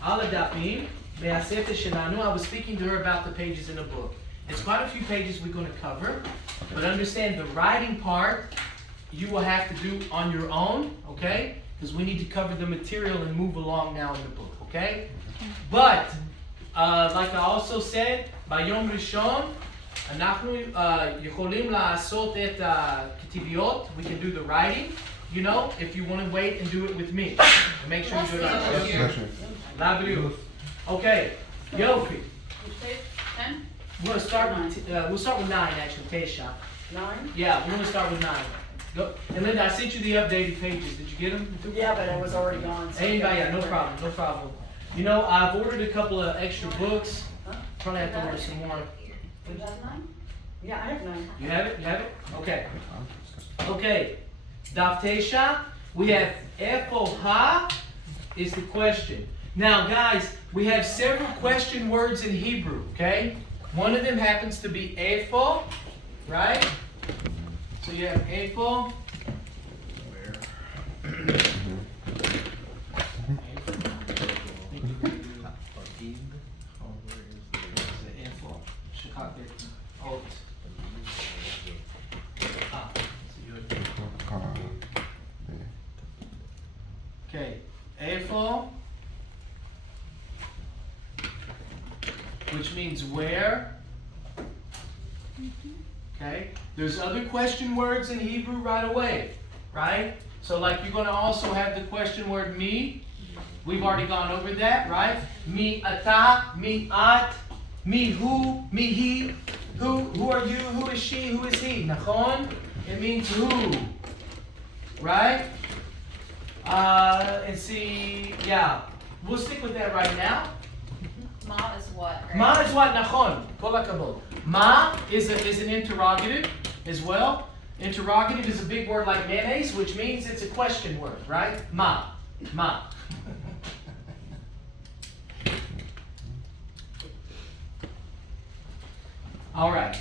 על הדפים מהספר שלנו. I was speaking to her about the pages in the book. It's quite a few pages we're going to cover, but understand the writing part you will have to do on your own, okay? Because we need to cover the material and move along now in the book, okay? But, like I also said, ביום ראשון, אנחנו יכולים לעשות את הכתיביות, we can do the writing, you know, if you want to wait and do it with me. And make sure you do it on your own. Okay, יופי. Page 10? We'll start with 9 actually, Tesha. 9? Yeah, we're gonna start with 9. Go. And Linda, I sent you the updated pages. Did you get them? Yeah, but I was already gone. So Anybody? Yeah, no problem, no problem. You know, I've ordered a couple of extra books. Probably have to order some more. You have 9? Yeah, I have 9. You have it? You have it? Okay. Okay. Daf Tesha, we have Efo Ha is the question. Now, guys, we have several question words in Hebrew, okay? One of them happens to be Efo, right? So you have Efo. Okay, Efo, which means where. Okay, there's other question words in Hebrew right away, right? So like you're going to also have the question word me. We've already gone over that, right? Mi ata, mi at, mi hu, mi he. Who are you? Who is she? Who is he? Nachon? It means who, right? And see, yeah, we'll stick with that right now. Ma is what, right? Ma is what? Nachon. Kol hakavod. Ma is an interrogative as well. Interrogative is a big word like mayonnaise, which means it's a question word, right? Ma. Ma. All right.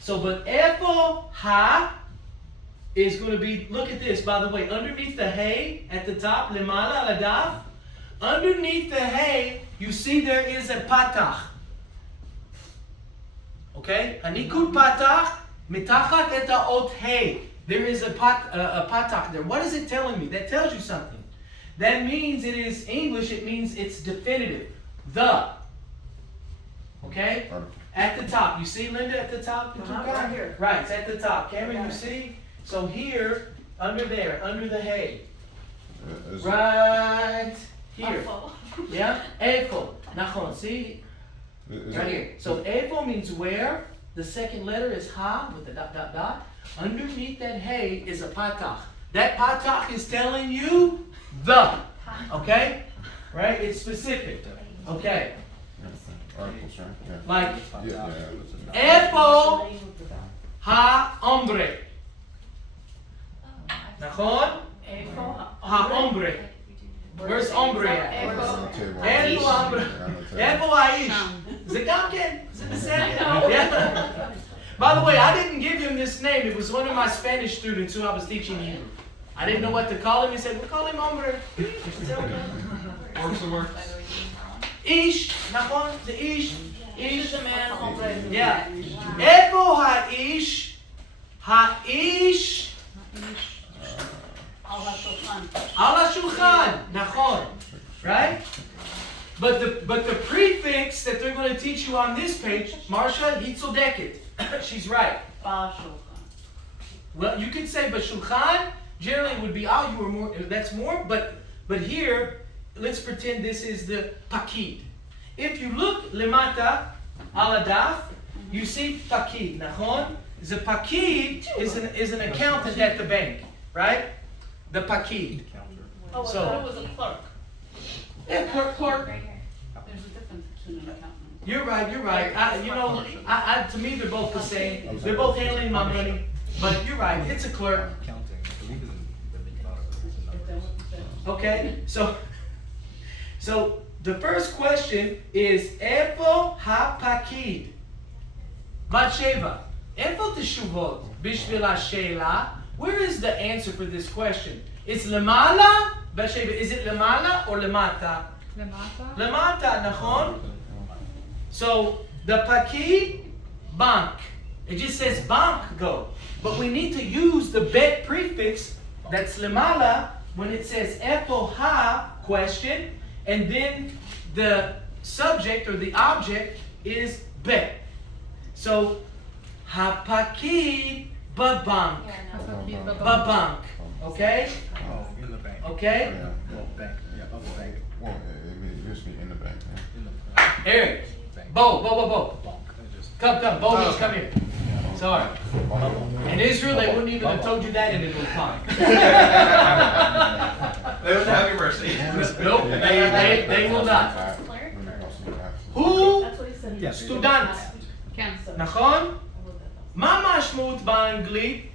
So, but Efo Ha is going to be, look at this, by the way, underneath the hay at the top, Lemala Ladaf, underneath the hay, you see there is a patach. Okay? Anikud patach, mitachat et ha'ot hay. There is a patach there. What is it telling me? That tells you something. That means it is English, it means it's definitive. The. Okay? At the top. You see, Linda, at the top? Right here. Right, it's at the top. Cameron, you see? So here, under there, under the hay. Right here. Yeah? Efo. Nachon. See? Right here. So Efo means where. The second letter is Ha with the dot, dot, dot. Underneath that hay is a patach. That patach is telling you the. Okay? Right? It's specific. Okay. Articles, right? Yeah. Like, Yeah. Efo ha hombre. Nachon? Ha hombre. Where's hombre at? Efo hombre. Efo haish. זה גם כן, זה בסדר. Yeah. By the way, I didn't give him this name. It was one of my Spanish students who I was teaching Hebrew. I didn't know what to call him. He said, we'll call him hombre. I said, okay. Works and works. איש, נכון? זה איש. Ish is a man, hombre is a man. Yeah. איפה האיש? האיש Al HaShulchan. על השולחן. נכון. Right? But the prefix that they're going to teach you on this page, Marsha, היא צודקת. She's right. Ba'ashulchan. Well, you could say bashulchan. Generally, it would be al. You were more. That's more. But here, let's pretend this is the pakid. If you look lemata aladaf, you see pakid. Nachon. The pakid is an accountant at the bank, right? The pakid. Oh, I So- thought it was a clerk. Yeah, clerk. Right here. There's a difference between an accountant. You're right. You're right. To me, they're both the same. They're both handling my money. But you're right. It's a clerk. Okay, so the first question is Efo HaPakid. Batsheva. Efo Teshuvot Bishvil HaSheila. Where is the answer for this question? It's Lemala? Batsheva, is it Lemala or Lemata? Lemata? Lemata, nachon? So the Pakid, bank. It just says bank go. But we need to use the bet prefix that's Lemala when it says Efo Ha question, and then the subject or the object is bet. So HaPakid Babank. Babank. Okay? Oh, in the bank. Okay? Yeah. Well, bank. Yeah, of the bank. Well, it used to be in the bank. Yeah. In the Eric. bank. Bo. Bank. I just- Come. Bo, please come here. Sorry. In Israel, they wouldn't even have told you that in a little time. They wouldn't have your mercy. Nope, they will not. Clerk? Who That's what he said. Yeah. סטודנט, כן. נכון? מה המשמעות באנגלית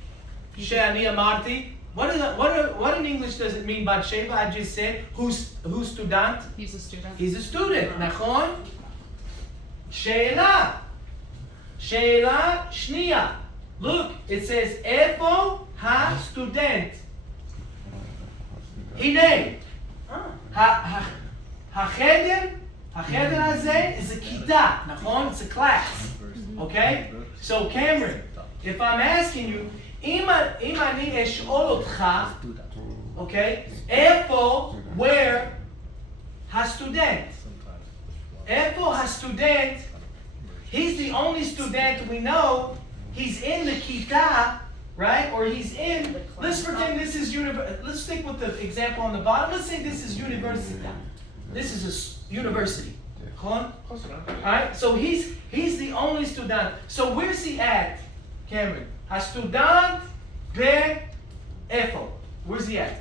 שאני אמרתי? What in English does it mean, Batsheva? I just said, who's student? He's a student. He's a student, נכון? שאלה. שאלה שנייה. Look, it says, איפה הסטודנט? הנה. החדר הזה is a כיתה, נכון? It's a class. Okay? So Cameron, if I'm asking you, אם אני אשאול אותך, okay, איפה, where, הסטודנט? איפה הסטודנט? He's the only student we know. He's in the kita, right? Or he's in. Let's pretend this is Let's stick with the example on the bottom. Let's say this is university. This is a university. All right. So he's the only student. So where's he at, Cameron? A student be efo. Where's he at?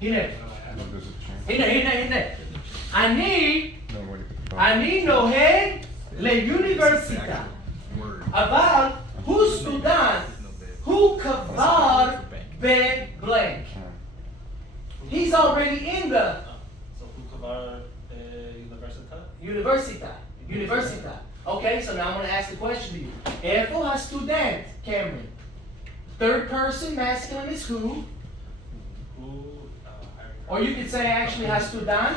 הנה. הנה. אני נוהג לאוניברסיטה. אבל הוא סטודנט. הוא כבר בבלנק. He's already in the So who kavar universita? Universita. Okay, so now I'm going to ask the question to you. איפה הסטודנט, Cameron? Third person, masculine is who? Or you could say actually הסטודנט.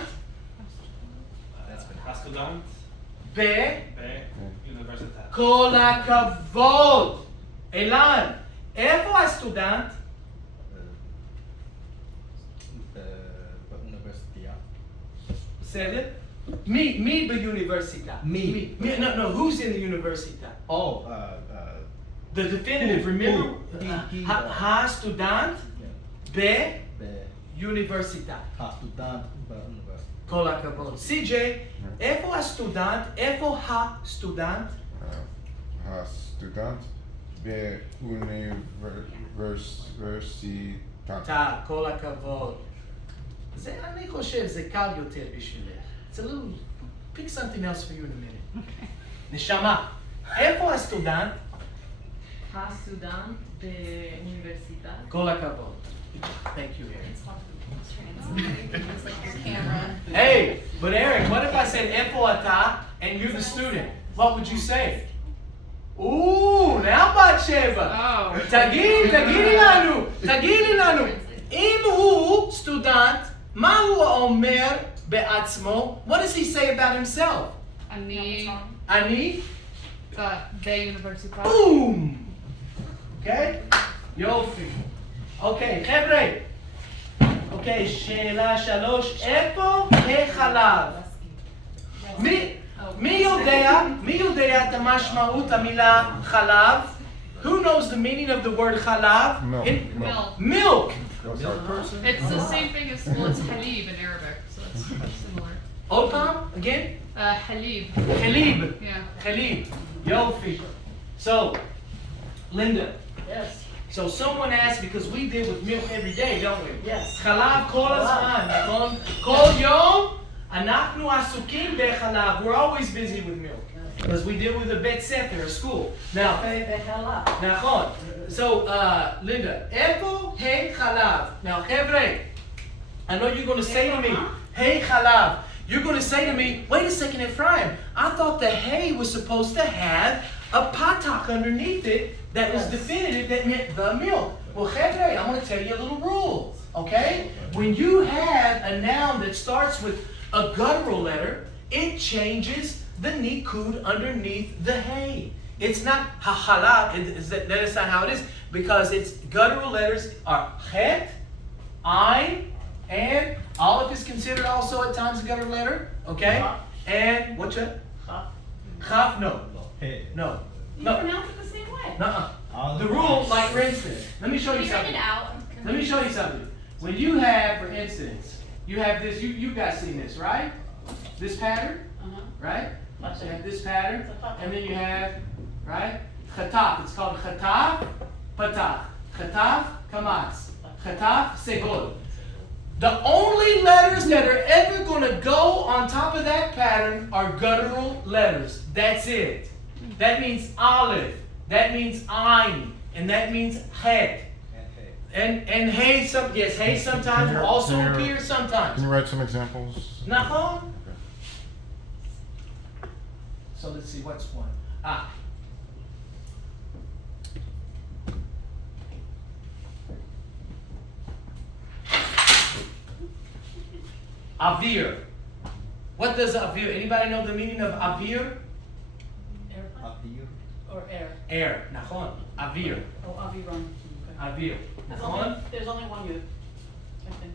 הסטודנט באוניברסיטה. כל הכבוד. אילן, איפה הסטודנט? בסדר? מי באוניברסיטה? Me. No, who's in the university? Oh, The definitive, remember? he, הסטודנט באוניברסיטה. הסטודנט באוניברסיטה. כל הכבוד. CJ, איפה הסטודנט? איפה הסטודנט? הסטודנט באוניברסיטה. כל הכבוד. אני חושב זה קל יותר בשבילך. It's a little, pick something else for you in a minute. נשמה, איפה הסטודנט? הסטודנט באוניברסיטה. כל הכבוד. Thank you, Eric. It's like your camera. Hey, but Eric, what if I said Efo ata and you're the student? What would you say? Ooh, now Batsheva. Oh. תגידי לנו. אם הוא סטודנט, מה הוא אומר בעצמו? What does he say about himself? אני? באוניברסיטה. Boom! Okay? יופי. אוקיי, חבר'ה. אוקיי, שאלה 3. איפה החלב? מי יודע את המשמעות המילה חלב? Who knows the meaning of the word חלב? Milk. Milk. It's the same thing as, well, it's halib in Arabic, so it's similar. עוד פעם? Again? Halib. חליב. Yeah. חליב. יופי. So, Linda. Yes. So someone asked, because we deal with milk every day, don't we? Yes. חלב כל הזמן, נכון? כל יום אנחנו עסוקים בחלב. We're always busy with milk. Because we deal with a bet sefer, a school. Now, נכון. So, Linda, איפה חלב? Now, חבר'ה, I know you're going to say to me, חלב. You're going to say to me, wait a second, Ephraim, I thought the hay was supposed to have a patak underneath it that was definitive, that meant the milk. Well, חבר'ה, I'm going to tell you a little rule, okay? When you have a noun that starts with a guttural letter, it changes the nikud underneath the hay. It's not ha'halab, that is not how it is, because its guttural letters are chet, ayin, and aleph is considered also at times a guttural letter, okay? And what's that? Chaf, no. No. You No. pronounce it the same way. Nuh-uh. The rule, like for instance, let me show you Can you write something. it out? Let me show you something. When you have, for instance, you have this, you guys seen this, right? This pattern, right? So you have this pattern, and then you have, right? Chataf, it's called chataf, patach. Chataf, kamatz. Chataf, segol. The only letters that are ever going to go on top of that pattern are guttural letters. That's it. That means aleph. That means ayin. And that means het. And hey, hey sometimes will also appear sometimes. Can you write some examples? Nachon? So let's see, what's one? Avir. What does avir? Anybody know the meaning of avir? Or air. Air. Nachon. Avir. Oh, aviron. Avir. Nachon? There's only one yud, I think.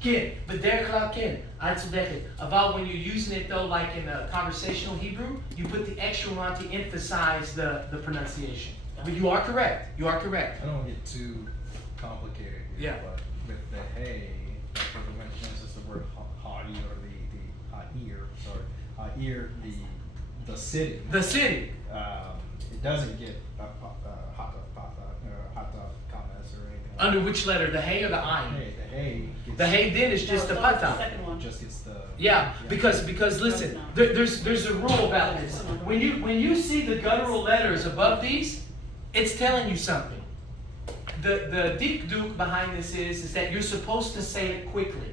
כן, בדרך כלל כן, את צודקת. אבל when you're using it though, like in a conversational Hebrew, you put the extra one to emphasize the pronunciation. But you are correct. You are correct. I don't want to get too complicated here, Yeah. but with the hay, like when we mentioned this, the word ha'ir, or the ha'ir, sorry, ha'ir, the city. The city. It doesn't get hata comments or anything. Like Under which letter? The hay or the ayin? The hay. Gets, The hay then is just the No, it's the patah. second one. just gets the. Yeah, because listen, there's a rule about this. When you see the guttural letters above these, it's telling you something. The dikduk behind this is that you're supposed to say it quickly.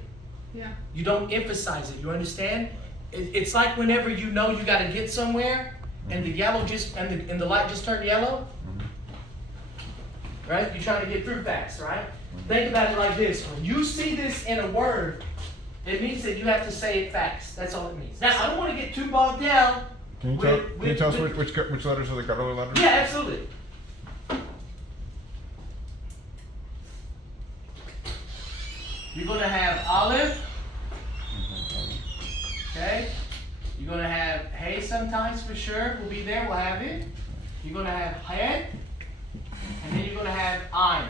Yeah. You don't emphasize it. You understand? It's like whenever you know you got to get somewhere, and the yellow just and the light just turned yellow. Right? You're trying to get through fast, right? Think about it like this. When you see this in a word, it means that you have to say it fast. That's all it means. Now, I don't want to get too bogged down. Can you tell us which letters are the guttural letters? Yeah, absolutely. You're going to have aleph. Okay? You're going to have hay sometimes for sure. We'll be there. We'll have it. You're going to have het. And then you're going to have ayin.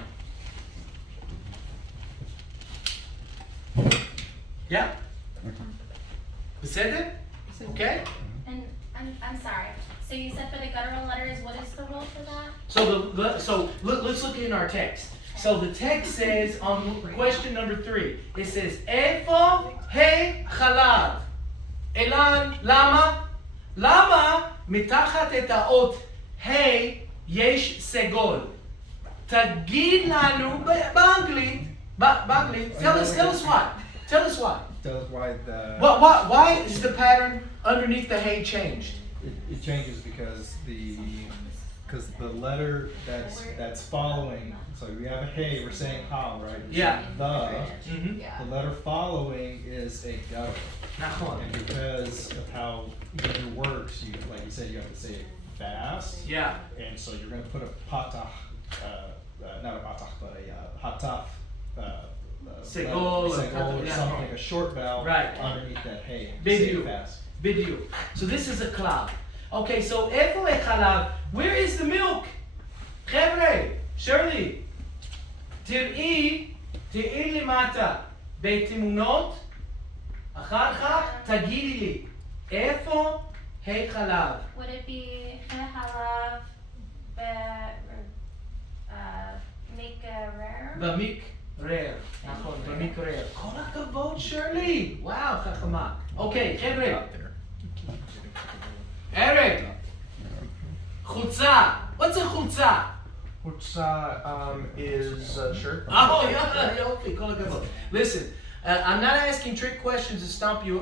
Yeah? Beseder? Okay? And I'm sorry. So you said for the guttural letters, what is the rule for that? So let's look in our text. So the text says on question number 3, it says Efo he chalav. Elan lama? Lama mitachat et haot he yesh segol. תגיד לנו באנגלית, באנגלית, tell us why. Tell us why. Tell us why the Why is the pattern underneath the hey changed? it changes because the letter that's following. So we have a hey, we're saying how, right? We're Yeah. saying the. Mm-hmm. The letter following is a guttural. And because of how Hebrew works, like you said, you have to say it fast. Yeah. And so you're going to put a patach, not a patach, but a hataf. Segol, Segol, yeah. something, a short vowel Right. underneath that hey. Big Say it U. fast. Bidyu. So this is a cloud. Okay, so איפה החלב? Where is the milk? חבר'ה, Shirley, תראי למטה בתמונות, אחר כך תגידי לי, איפה החלב? Would it be halav, מקרר? במקרר, נכון, במקרר. כל הכבוד, שרלי. וואו, חכמה. אוקיי, חבר'ה. Eric, חולצה. What's a חולצה? Hutsa is a shirt. Oh, yeah, יופי, כל הכבוד. Listen, I'm not asking trick questions to stump you.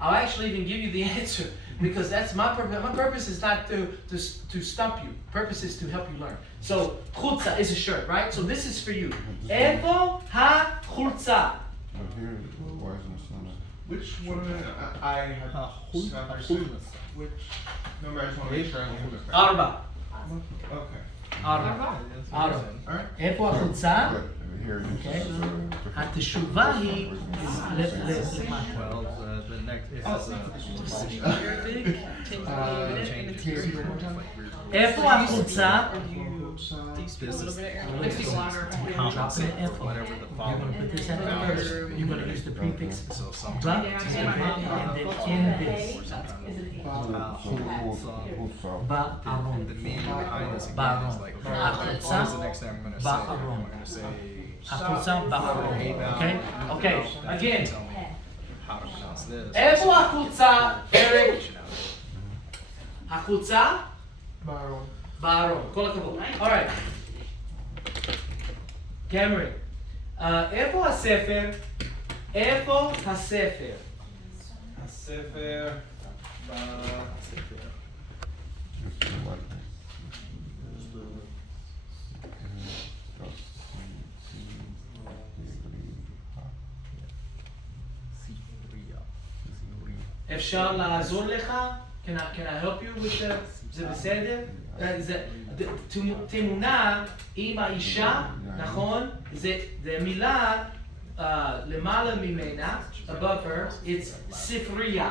I'll actually even give you the answer because that's my purpose. My purpose is not to stump you. Purpose is to help you learn. So, חולצה is a shirt, right? So this is for you. איפה החולצה? Why isn't this number? Which one? I have which number? I just want to make sure I'm holding it. ארבע. Okay. ארבע. Alright. איפה החולצה? But here it is. Okay. It's a different- התשובה היא Well, the next it has איפה החולצה? whatever the following. You're going to use the prefix So some ba and then in this. Ba'aron. the meaning behind this again Baron. is like Baron. what is the next thing I'm gonna say? Baron. I'm gonna say החולצה ba'aron. Okay? Okay. Again. tell me how to pronounce this. איפה החולצה, אריק? החולצה? Baron. בארון. כל הכבוד. Alright. קמרי. איפה הספר? איפה הספר? הספר אפשר לעזור לך? Can I help you with the... זה בסדר? תמונה עם האישה, נכון? זה מילה למעלה ממנה, above her, it's ספרייה,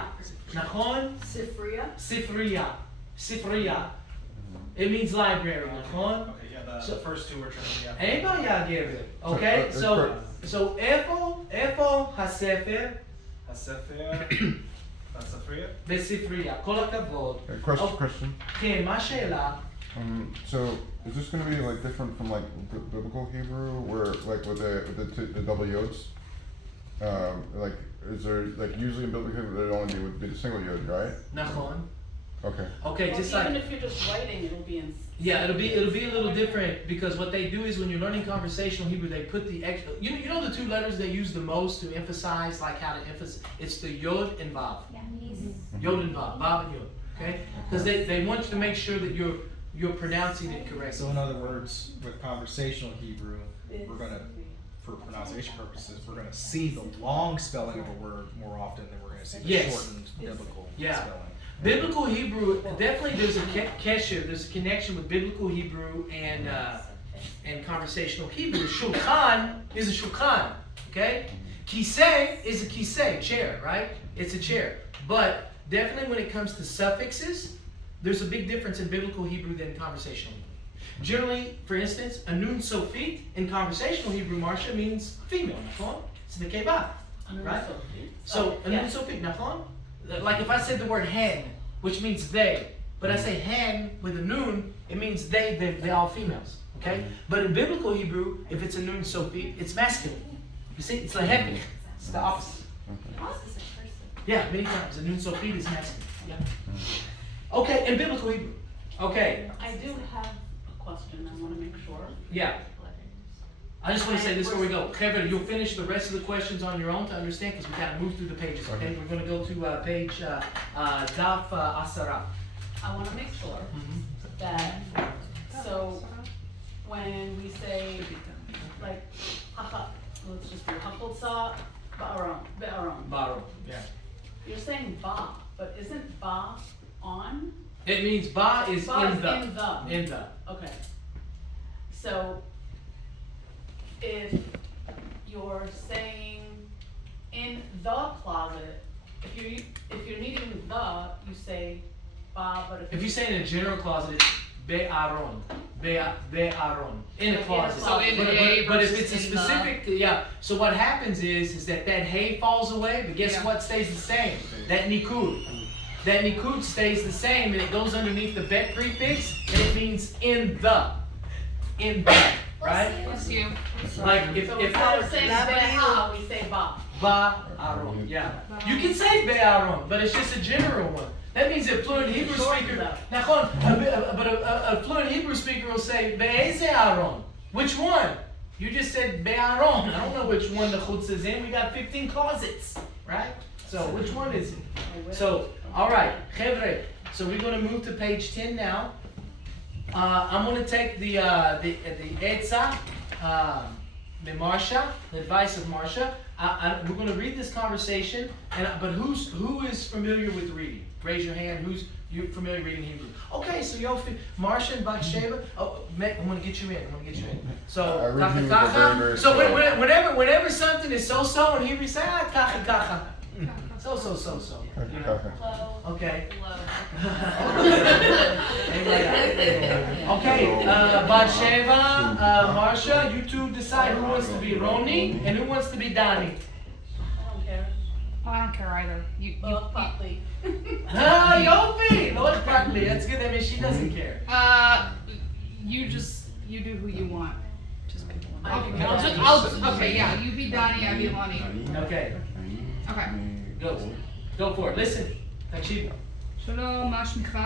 נכון? ספרייה. It means library, נכון? Okay, yeah, the first two were trying to אין בעיה גבר, okay? So איפה הספר? הספר, הספרייה? בספרייה, כל הכבוד. Question. כן, מה השאלה? So is this going to be like different from like biblical Hebrew, where like with the double yods? Like is there like usually in biblical Hebrew there'd only be the single yod, right? נכון. Okay. Okay, just Even like if you're just writing, it'll be in. yeah, it'll be a little different because what they do is when you're learning conversational Hebrew, they put the extra. You know the two letters they use the most to emphasize like how to emphasize. It's the yod and vav. Yod and vav and yod. Okay, because they want you to make sure that you're pronouncing it correctly. So in other words, with conversational Hebrew, we're gonna, for pronunciation purposes, we're gonna see the long spelling of a word more often than we're gonna see the Yes. shortened biblical Yeah. spelling. Biblical Hebrew, definitely there's a kesher, there's a connection with Biblical Hebrew and conversational Hebrew. Shulchan is a shulchan, okay? Kisei is a kisei, chair, right? It's a chair. But definitely when it comes to suffixes, there's a big difference in Biblical Hebrew than conversational Hebrew. Generally, for instance, a nun sofit in conversational Hebrew, Marsha, means female, nachon? It's nekeva, right? So, a nun sofit, nachon? Like if I said the word hen, which means they, but I say hen with a nun, it means they're all females, okay? But in biblical Hebrew, if it's a nun sofit, it's masculine. You see, it's lehevich, it's the opposite. Yeah, many times, a nun sofit is masculine. Yeah. Okay, in biblical Hebrew. Okay. I do have a question, I wanna make sure. Yeah. I just want to say this before we go. Kevin, you'll finish the rest of the questions on your own to understand because we got to move through the pages. Okay, we're going to go to page Daf Asara. I wanna make sure that, so, when we say, like, let's just do Hafalsa, Be'aron. Baro. Yeah. You're saying ba, but isn't ba on? It means ba is Ba is in the. in the. In the. Okay. So, if you're saying in the closet, if you're needing the, you say ba, but If you say in a general closet, it's be'aron. Be'aron. In a closet. So in but, a but if versus it's a in the. specific, yeah. So what happens is that hay falls away, but guess Yeah. what stays the same? That nikud. That nikud stays the same, and it goes underneath the bet prefix, and it means in the. In the. Right? Bless you. Like if instead of saying beha, we say ba. Ba'aron, yeah. You can say be'aron, but it's just a general one. That means a fluent Hebrew speaker. But a fluent Hebrew speaker will say be'eze Aaron. Which one? You just said be'aron. I don't know which one the chutz is in. We got 15 closets, right? So which one is it? So all right, chevre. So we're gonna move to page 10 now. I'm gonna take the Etza, the Marsha, the advice of Marsha. We're gonna read this conversation, but who is familiar with reading? Raise your hand. Who's familiar reading Hebrew? Okay, so Marsha and Bathsheba. Oh, I'm gonna get you in. So I read Hebrew very, very so slow. whenever something is so in Hebrew, say kacha kacha. So. You know? Okay. Okay, Bathsheba, Marsha, you two decide who wants to be Roni and who wants to be Dani. I don't care. I don't care either. Partly. Ah, Yofi! No, it's partly. That's good. That means she doesn't care. You do who you want. Just pick one. I'll Okay, yeah, you be Donnie, I be Lonnie. Okay. Okay. Go for it. Listen. תקשיב. שלום, מה שמך?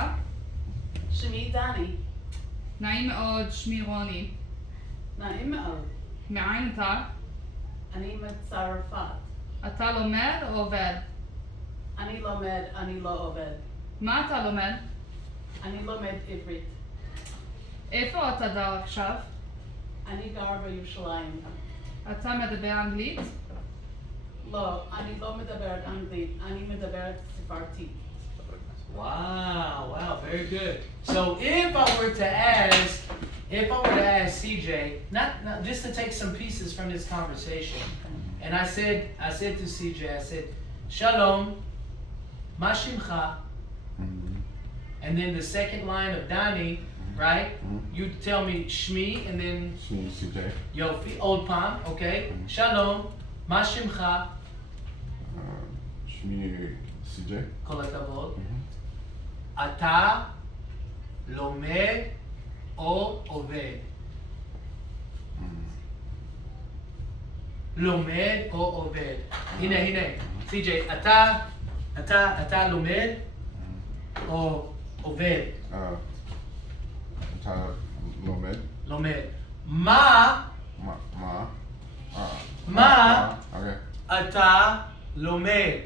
שמי דני. נעים מאוד, שמי רוני. נעים מאוד. מאין אתה? אני מצרפת. אתה לומד או עובד? אני לומד, אני לא עובד. מה אתה לומד? אני לומד עברית. איפה אתה גר עכשיו? אני גר בירושלים. אתה מדבר אנגלית? לא, אני לא מדברת אנגלית, אני מדברת ספרדית. Wow, very good. So if I were to ask CJ, not just to take some pieces from this conversation, and I said to CJ, I said, Shalom, ma shimcha, and then the second line of Dani, right? You tell me Shmi, and then Shmi, CJ. Yofi, old palm, okay? Shalom, ma shimcha. Shmi, CJ. כל הכבוד. אתה לומד או עובד? לומד או עובד? הנה, CJ, אתה לומד או עובד? אתה לומד. לומד. מה אתה לומד?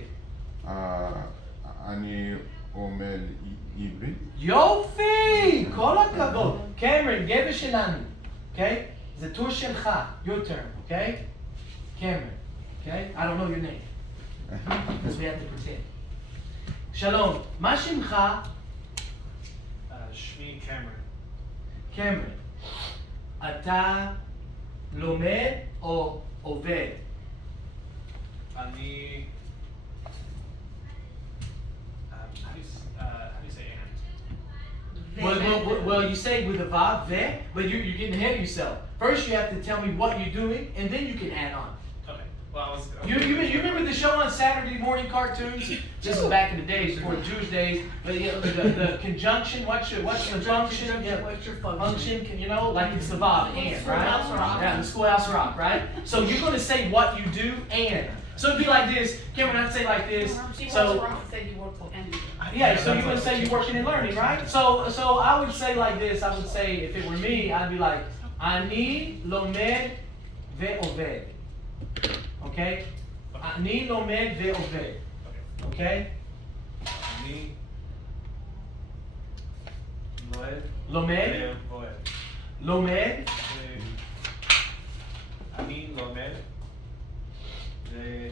אני לומד עברית. יופי! כל הכבוד. קמרון, גבר שלנו, אוקיי? זה טור שלך, your turn, okay? Cameron, okay? I don't know your name. Because we have to pretend. שלום, מה שמך? שמי קמרון. קמרון. אתה לומד או עובד? אני... how do you say and? Well, you say with a vav, ve, but you're getting ahead of yourself. First, you have to tell me what you're doing, and then you can add on. Okay. Well, You remember the show on Saturday morning cartoons? This is back in the days, before Jewish days. But the conjunction, what's the function? Yeah, what's your function? Function, you know, like it's the vav, and, right? Schoolhouse Rock. Yeah, the Schoolhouse Rock, right? So you're going to say what you do, and. So it'd be like this. Cameron, I'd say like this. She So. said you work for Andy. Yeah, so you're gonna say you're working and learning, right? So I would say like this. I would say if it were me, I'd be like, ani lomed ve'oved. Okay? Ani lomed ve'oved. Okay? אני לומד Lomed, ועובד. lomed, אני לומד the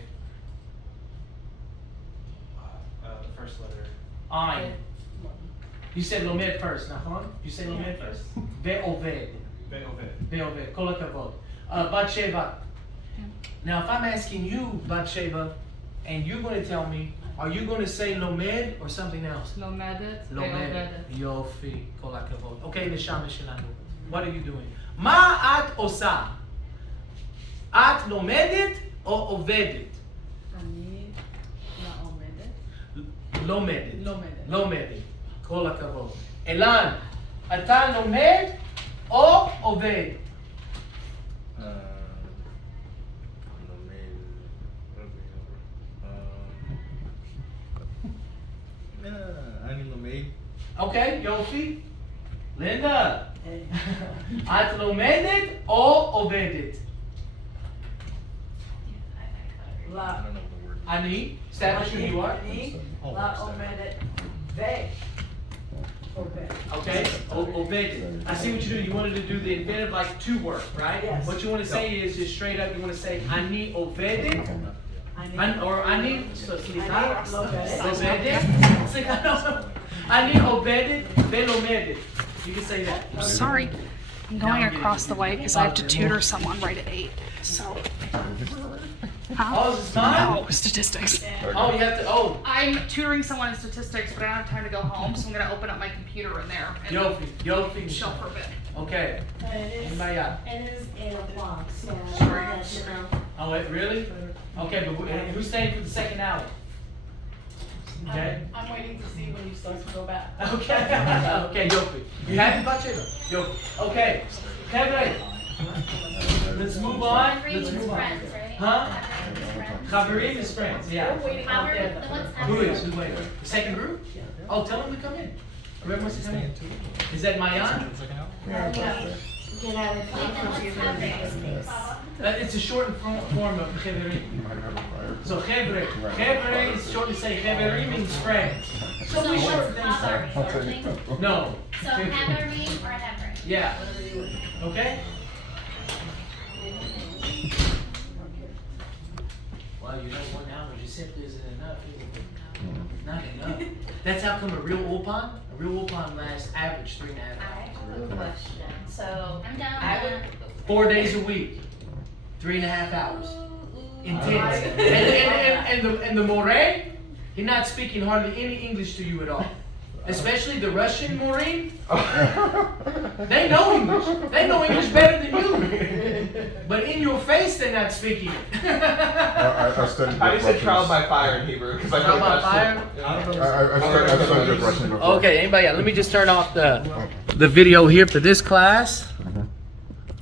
first letter. ein. You said lomed first, נכון? You said lomed first. Ve'oved. ועובד. Ve'oved. Kol hakavod. Batsheva. Now, if I'm asking you, Batsheva, and you're going to tell me, are you going to say lomed or something else? לומדת Lomed. ועובדת. Yofi. Kol hakavod. Okay, neshama shelanu. What are you doing? מה את עושה? את לומדת או עובדת? אני לא עומדת. לומדת. לומדת. לומדת. כל הכבוד. אילן, אתה לומד או עובד? אני לומד. אוקיי, יופי. לינדה, את לומדת או עובדת? La, I don't know the word. אני, establish who you are. אני, Oh, la what's that? עומדת ו. עובד. Okay, עובדת. I see what you do. You wanted to do the inventive like to work, right? Yes. What you want to say is just straight up. You want to say אני עובדת, אני, or אני, סליחה, אני לומדת. עובדת. סליחה, no. אני עובדת ולומדת. You can say that. Sorry, I'm going across the way because I have to tutor someone right at 8. So, Oh, is this mine? no, statistics. Oh, you have to. Oh, I'm tutoring someone in statistics, but I don't have time to go home, so I'm gonna open up my computer in there and Yofi. chill for a bit. Okay. Anybody else? It is 8 o'clock, so Sorry. I'll let you know. Oh, wait, really? Okay, but who's staying for the second hour? Okay. I'm waiting to see when you start to go back. Okay. Okay, Yofi. You happy about you? Yofi. Okay. Kevin, let's move on. Three Let's is move on. friends, right? Huh? Three is friends. Chaverim is friends. Yeah. Howard, what's Who is? Who's waiting? The second group? Oh, tell them to come in. Whoever wants to come in. Is that Mayan? Yeah, it's okay. Get out of here. It's a shortened form of Chaverim. You might have a fire. So Chevre. Chevre is short to say Chaverim means friends. So So we what's shorten things Howard? up. I'll tell you. No. So Heverim or Heverin? Yeah. Okay? Well, you know, 1 hour just simply isn't enough, is it? Not enough. That's how come a real Ulpan lasts average 3.5 I hours. have a question. So I'm down I with would. 4 days a week, 3.5 hours. Intense. And the Moray, he's not speaking hardly any English to you at all. Especially the Russian Maureen. They know English. They know English better than you. But in your face, they're not speaking it. I studied I just say Russians. trial by fire in Hebrew because I Trial really by watched fire? it. I studied Russian before. Okay, anybody else? Let me just turn off the video here for this class.